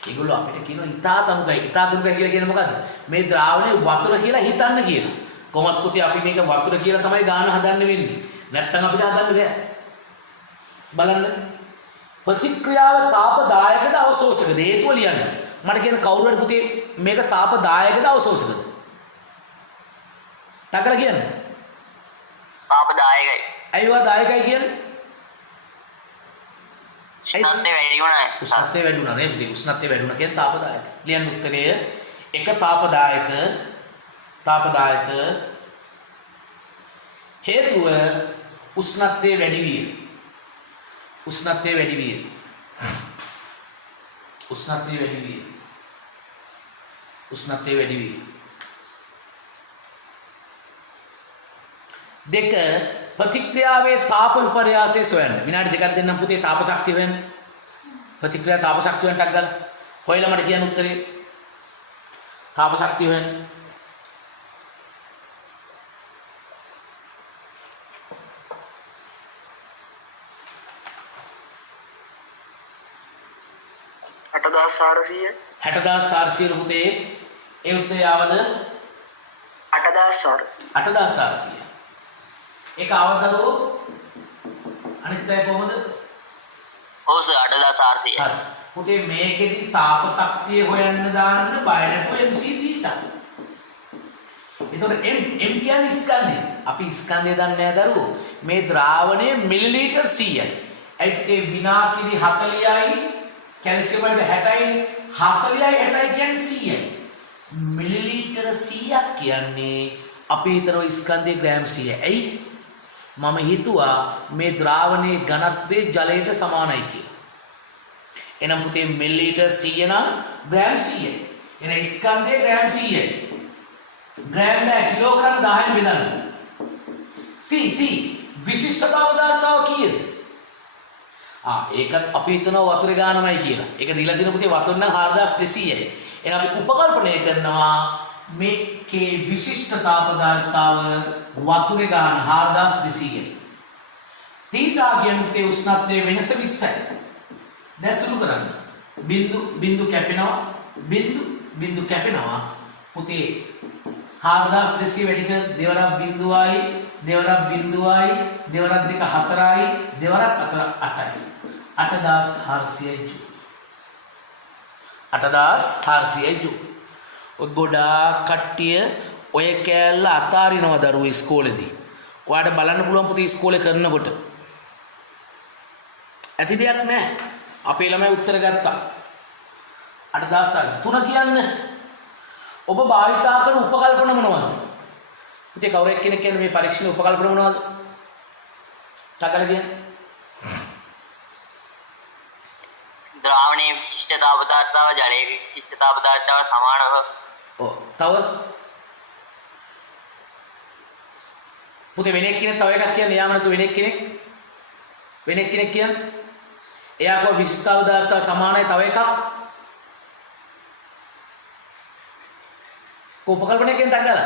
ඒගොල්ලෝ අපිට කියනවා ඉතා තනුකයි. ඉතා තනුකයි කියලා කියන්නේ මොකද්ද? මේ ද්‍රාවණය වතුර කියලා හිතන්න කියලා. කොහොමද පුතේ අපි මේක වතුර කියලා තමයි ගාන හදන්න වෙන්නේ. නැත්තම් අපිට හදන්න බෑ. බලන්න ප්‍රතික්‍රියාව තාපදායකද අවශෝෂකද හේතුව ලියන්න. මට කියන කවුරු හරි පුතේ මේක තාපදායකද අවශෝෂකද? ටකලා කියන්න. තාපදායකයි. අයිවා දායකයි කියන්නේ? උෂ්ණත්වය වැඩි වුණා. උෂ්ණත්වය වැඩි වුණා නේද? උෂ්ණත්වය වැඩි වුණා කියන්නේ තාපදායක. ලියන්න උත්තරය එක තාපදායක හේතුව උෂ්ණත්වය වැඩි විය. උෂ්ණත්වය වැඩි විය. දෙක ප්‍රතික්‍රියාවේ තාප විපර්යාසය සොයන්න. විනාඩි දෙකක් දෙන්නම් පුතේ තාප ශක්තිය හොයන්න. ප්‍රතික්‍රියා තාප ශක්තිය වෙනටක් ගන්න. හොයලා මට කියන්න උත්තරේ. තාප ශක්තිය හොයන්න. $60,400 60,400 පුතේ ඒ උත්තරය ආවද? 8,400. ඒක ආවදෝ අනිත් අය කොහොමද? ඔව් සර් 8,400. හරි. පුතේ මේකෙදි තාප ශක්තිය හොයන්න දාන්න බය නැතුව MC දීලා. එතකොට M කියන්නේ ස්කන්ධය. අපි ස්කන්ධය දන්නේ නැහැ දරුවෝ. මේ ද්‍රාවණය මිලිලීටර් 100යි. ඒකේ විනාකිනි 40යි කැල්සියම් වලට 60යි 40යි 60යි කියන්නේ 100යි. මිලිලීටර 100ක් කියන්නේ අපි හිතනවා ස්කන්ධයේ ග්‍රෑම් 100යි. ඇයි? මම හිතුවා මේ ද්‍රාවණයේ ඝනත්වයේ ජලයට සමානයි කියලා. එනම් පුතේ මිලිලීටර් 100 නම් ග්‍රෑම් 100යි. එන ස්කන්ධය ග්‍රෑම් 100යි. ග්‍රෑම් බෑ කිලෝ කරන්න 10න් බෙදන්න. C විශිෂ්ටතාව ධාරිතාව කීයද? ඒකත් අපි හිතනවා වතුරේ ගානමයි කියලා. ඒක දීලා තියෙන පුතේ වතුර නම් 4200යි. එහෙනම් අපි උපකල්පනය කරනවා මේකේ විශිෂ්ටතාව ධාරිතාව වතුරේ ගාන 4200යි. තීටා කියන්නේ උෂ්ණත්වයේ වෙනස 20යි. දැන් සුළු කරන්න. බිඳු කැපෙනවා බිඳු කැපෙනවා පුතේ 4200 වැඩි කර දෙවරක් බිඳුවයි දෙවරක් බිඳුවයි දෙවරක් දෙක 4යි දෙවරක් 4 8යි 8400 ජූල් 8400 ජූල්. ඔය ගොඩාක් කට්ටිය ඔය කෑල්ල අතාරිනවා දරුවෝ ඉස්කෝලේදී. ඔයාලට බලන්න පුළුවන් පුතේ ඉස්කෝලේ කරනකොට. ඇති දෙයක් නැහැ. අපේ ළමයි උත්තර ගත්තා. 8000 3 කියන්නේ ඔබ භාවිතා කරන උපකල්පන මොනවද? පුතේ කවුරු එක්කෙනෙක් කියන්නේ මේ පරීක්ෂණ උපකල්පන මොනවද? ටකල කියන්නේ. ද්‍රාවණයේ විශිෂ්ට තාප ධාරිතාව ජලයේ විශිෂ්ට තාප ධාරිතාව සමානව. ඔව්. තව පුතේ වෙන එක්කෙනෙක් තව එකක් කියන්නේ යාම නැතු වෙන එක්කෙනෙක් කියන්නේ එයා කෝ විශිෂ්ට තාප ධාරිතාව සමානයි තව එකක් උපකල්පනය කියන ටකල.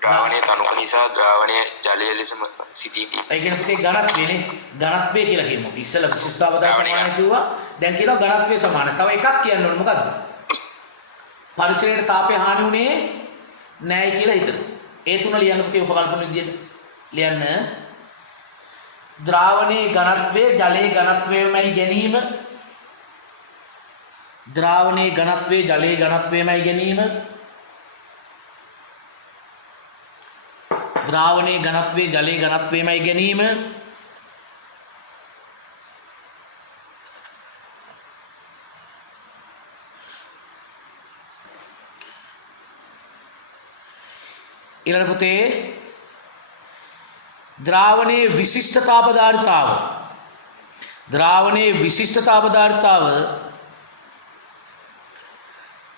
ද්‍රාවණයේ තනුක නිසා ද්‍රාවණයේ ජලය ලෙසම සිටීදී. ඒ කියන්නේ පුතේ ඝනත්වයනේ. ඝනත්වය කියලා කියමු. ඉස්සෙල්ලා විශිෂ්ටතාව ධාරිතාව සමානයි කිව්වා. දැන් කියනවා ඝනත්වය සමානයි. තව එකක් කියන්න ඕනේ මොකද්ද? පරිසරයට තාපය හානි වුණේ නැහැ කියලා හිතනවා. ඒ තුන ලියන්න පුතේ උපකල්පන විදියට. ලියන්න. ද්‍රාවණයේ ඝනත්වය ජලයේ ඝනත්වයමයි ගැනීම. ද්‍රාවණයේ ඝනත්වයේ ජලයේ ඝනත්වයමයි ගැනීම. ද්‍රාවණයේ ඝනත්වයේ ජලයේ ඝනත්වයමයි ගැනීම. ඊළඟ පුතේ ද්‍රාවණයේ විශිෂ්ට තාප ධාරිතාව. ද්‍රාවණයේ විශිෂ්ට තාප ධාරිතාව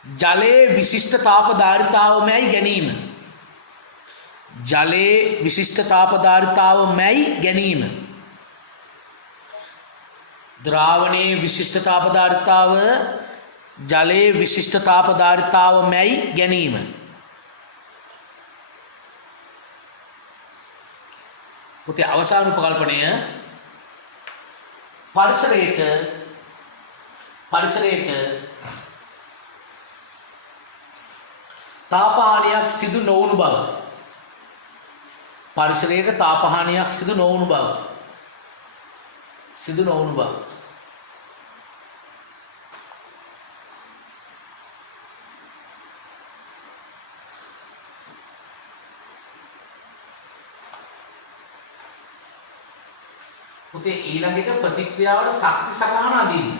ජලයේ විශිෂ්ට තාප ධාරිතාවමයි ගැනීම. ජලයේ විශිෂ්ට තාප ධාරිතාවමයි ගැනීම. ද්‍රාවණයේ විශිෂ්ට තාප ධාරිතාව ජලයේ විශිෂ්ට තාප ධාරිතාවමයි ගැනීම. පුතේ අවසාන උපකල්පනය පරිසරයට තාපහානියක් සිදු නොවුණු බව. පරිසරයට තාපහානියක් සිදු නොවුණු බව. පුතේ ඊළඟ එක ප්‍රතික්‍රියාවට ශක්ති සටහන අඳින්න.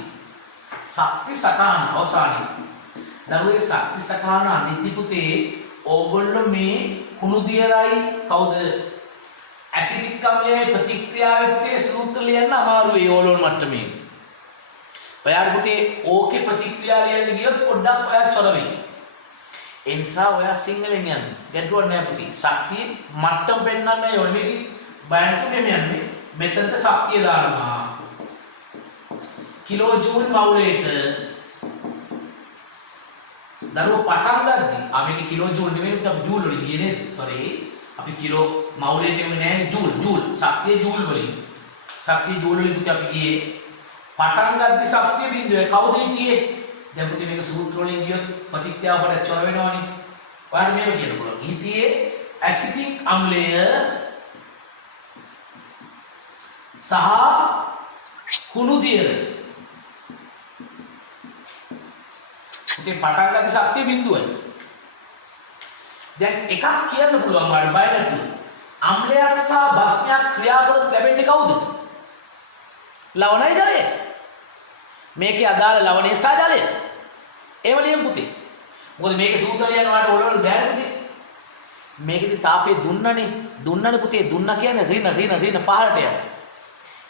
ශක්ති සටහන අවසානයේ. දරුවේ ශක්ති සටහන අඳින්න පුතේ ඕගොල්ලෝ මේ කුණු දියරයි කවුද ඇසිඩික් අම්ලයේ ප්‍රතික්‍රියාවේ පුතේ සූත්‍ර ලියන්න අමාරු වෙයි ඕලෝන් මට්ටමේ. ඔයාලා පුතේ ඕකේ ප්‍රතික්‍රියා ලියන්න ගියොත් පොඩ්ඩක් ඔයා චොර වෙයි. ඒ නිසා ඔයා සිංහලෙන් යන්න. ගැටුවක් නෑ පුතේ. ශක්තිය මට්ටම පෙන්නන්න ඕනේ මේක බයන්ට මෙන්නේ. මෙතනට ශක්තිය දානවා. කිලෝ ජූල් මවුලේට දරුවෝ පටන් ගද්දි මේක කිලෝ ජූල් නෙවෙයි අපි ජූල් වලින් ගියේ නේද? සෝරි. අපි කිලෝ මවුලේට එන්නේ නැහැ ජූල්. ශක්තිය ජූල් වලින්. ශක්තිය ජූල් වලින් පුතේ අපි ගියේ. පටන් ගද්දි ශක්තිය බිඳුවේ කවුද හිටියේ? දැන් පුතේ මේක සූත්‍ර වලින් ගියොත් ප්‍රතික්‍රියාවට චොර වෙනවනේ. ඔයාලට මේක කියන්න පුළුවන්. හිටියේ ඇසිටික් අම්ලය සහ කුණු දියර. ඉතින් පටන් ගන්න ශක්තිය බිඳුවයි. දැන් එකක් කියන්න පුළුවන් වඩ බය නැතුව. අම්ලයක් සහ බස්මයක් ක්‍රියා කරොත් ලැබෙන්නේ කවුද? ලවණයි ජලය. මේකේ අදාළ ලවණය සහ ජලය. ඒව ලියමු පුතේ. මොකද මේකේ සූත්‍රය යන වාට ඔලවල බෑනේ පුතේ. මේකෙදි තාපය දුන්නනේ පුතේ. දුන්නා කියන්නේ රින පහළට යනවා.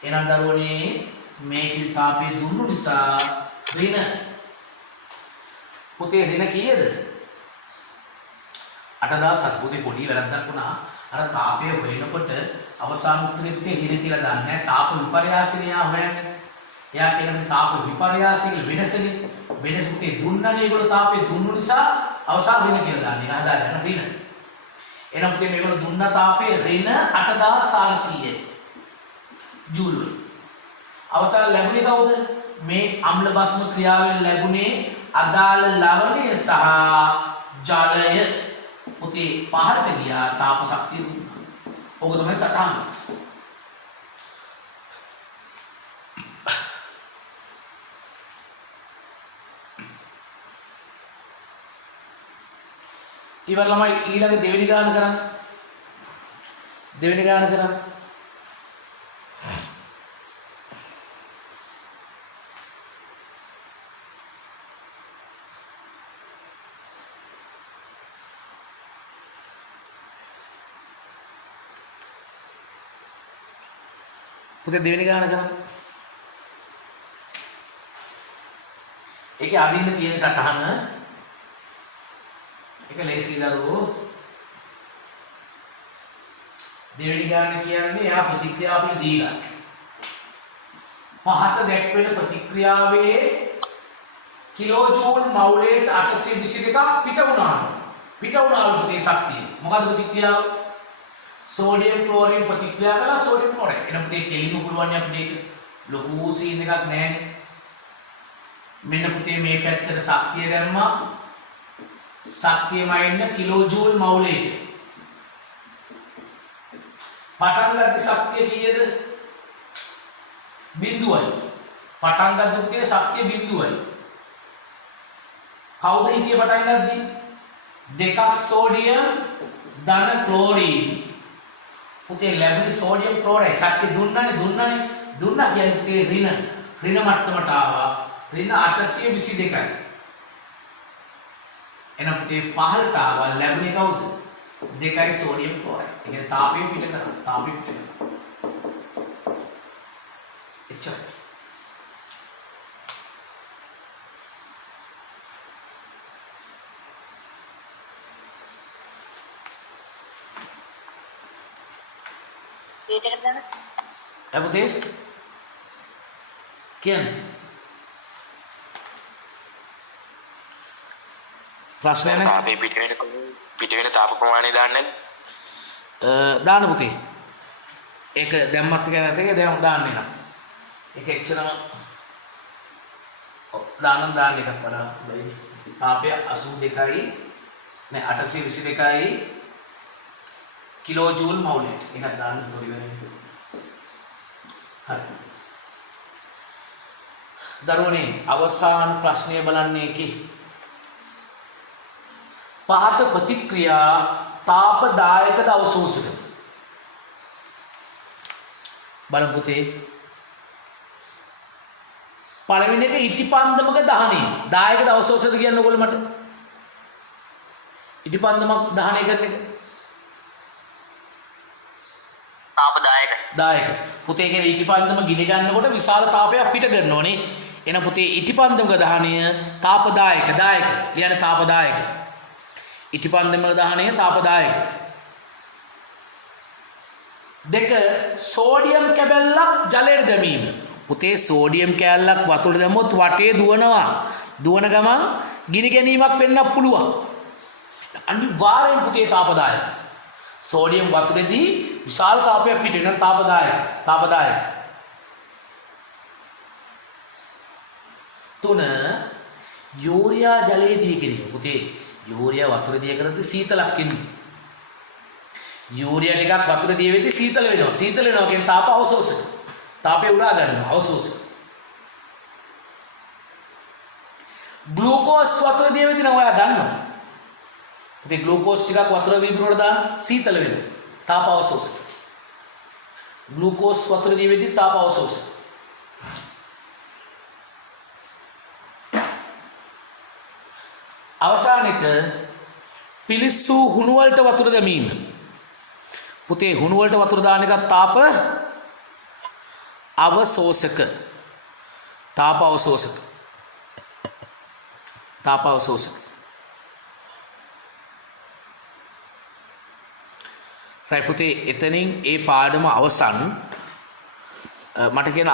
එහෙනම් දරුවනේ මේකේ තාපය දුන්නු නිසා ඍණ. පුතේ ඍණ කීයද? 8000ක්. පුතේ පොඩි වැරද්දක් වුණා. අර තාපය හොයනකොට අවසාන උත්තරේ පුතේ ඍණ කියලා දාන්නේ නැහැ. තාප විපර්යාසනේ හොයන්නේ. එයා කියන්නේ තාප විපර්යාසයේ වෙනසනේ. වෙනස පුතේ දුන්නනේ ඒගොල්ලෝ තාපය දුන්නු නිසා අවසාන ඍණ කියලා දාන්නේ. ඒක හදාගන්න ඍණ. එහෙනම් පුතේ මේගොල්ලෝ දුන්න තාපයේ ඍණ 8400යි. ජූල් වල. අවසාන ලැබුණේ කවුද? මේ අම්ල භස්ම ක්‍රියාවෙන් ලැබුණේ අදාළ ලවණය සහ ජලය. පුතේ පහළට ගියා තාප ශක්තිය දුන්නා. ඕක තමයි සටහන. ඉවර ළමයි ඊළඟ දෙවෙනි ගාන කරන්න. දෙවෙනි ගාන කරන්න. පුතේ දෙවෙනි ගාන කරන්න. ඒකේ අදින්න තියෙන සටහන ඒක ලේසි දරුවෝ. දෙවෙනි ගාන කියන්නේ එයා ප්‍රතික්‍රියාව අපිට දීලා. පහත දැක්වෙන ප්‍රතික්‍රියාවේ කිලෝජූල් මවුලේට 822ක් පිට වුණා. පිට වුණාලු පුතේ ශක්තිය. මොකද්ද ප්‍රතික්‍රියාව? සෝඩියම් ක්ලෝරින් ප්‍රතික්‍රියා කළා සෝඩියම් ක්ලෝරයිඩ්. එනම් පුතේ කෙලින්ම පුළුවන් අපිට ඒක ලොකු සීන් එකක් නැහැ. මෙන්න පුතේ මේ පැත්තට ශක්තිය දැම්මා. ශක්තියම ඉන්න කිලෝජූල් මවුලේට. පටන් ගන්න ශක්තිය කීයද? 0යි. පටන් ගන්න දුකේ ශක්තිය 0යි. කවුද හිටියේ පටන් ගද්දී? 2ක් සෝඩියම් ධන ක්ලෝරින්. පුතේ ලැබුණේ සෝඩියම් ක්ලෝරයිඩ්. ශක්තිය දුන්නානේ. දුන්නා කියන්නේ පුතේ ඍණ මට්ටමට ආවා. ඍණ 822යි. එහෙනම් පුතේ පහළට ආවා ලැබුණේ කවුද? 2යි සෝඩියම් ක්ලෝරයිඩ්. ඒ කියන්නේ තාපය පිට කරා. තාපය පිට කරා. එච්චරයි. ඒකට දාන්න. පුතේ කියන්නේ ප්‍රශ්නය නැහැ. තාපේ පිට වෙන තාප ප්‍රමාණය දාන්නේ නැද්ද? දාන්න පුතේ. ඒක දැම්මත් එක නැත් එක දැන් දාන්නේ නම්. ඒක එච්චරම දාන්න එකක් වඩා හොඳයි. තාපය 82යි නෑ 822යි කිලෝජූල් මවුලේට. එකක් දාන්න තොරි වෙන්නේ. හරි. දරුවනේ අවසාන ප්‍රශ්නය බලන්නේ කි පහත ප්‍රතික්‍රියා තාපදායකද අවශෝෂකද? බලමු පුතේ. පළවෙනි එක ඉටිපන්දමක දහනය. දායකද අවශෝෂකද කියන්නේ ඔයගොල්ලෝ මට? ඉටිපන්දමක් දහනය කරන එක. තාපදායක. දායක. පුතේ කියන්නේ ඉටිපන්දම ගිනි ගන්නකොට විශාල තාපයක් පිට කරනෝනේ. එන පුතේ ඉටිපන්දමක දහනය තාපදායක. දායක. කියන්නේ තාපදායක. ඉටිපන්දමක දහනය තාපදායක. දෙක සෝඩියම් කැබැල්ලක් ජලයට දැමීම. පුතේ සෝඩියම් කැලලක් වතුරට දැම්මොත් වටේ දුවනවා. දුවන ගමන් ගිනි ගැනීමක් වෙන්නත් පුළුවන්. අනිවාර්යෙන් පුතේ තාපදායක. සෝඩියම් වතුරේදී විශාල තාපයක් පිට වෙන තාපදායක. තුන යූරියා ජලයේදී කිරීම. පුතේ යූරියා වතුරේදී කරද්දී සීතලක් එන්නේ. යූරියා ටිකක් වතුරේදී වෙද්දී සීතල වෙනවා. සීතල වෙනවා කියන්නේ තාප අවශෝෂක. තාපය උඩා ගන්නවා අවශෝෂක. ග්ලූකෝස් වතුරේදී වෙද්දී නම් ඔයා දන්නවා. පුතේ ග්ලූකෝස් ටිකක් වතුර වීදුරුවට දාන්න සීතල වෙනවා. තාප අවශෝෂක. ග්ලූකෝස් වතුරේදී වෙද්දී තාප අවශෝෂක. අවසාන එක පිලිස්සු හුණු වලට වතුර දැමීම. පුතේ හුණු වලට වතුර දාන එක තාප අවශෝෂක. තාපාවශෝෂක. තාපාවශෝෂක. රයිට් පුතේ එතනින් ඒ පාඩම අවසන්. මට කියන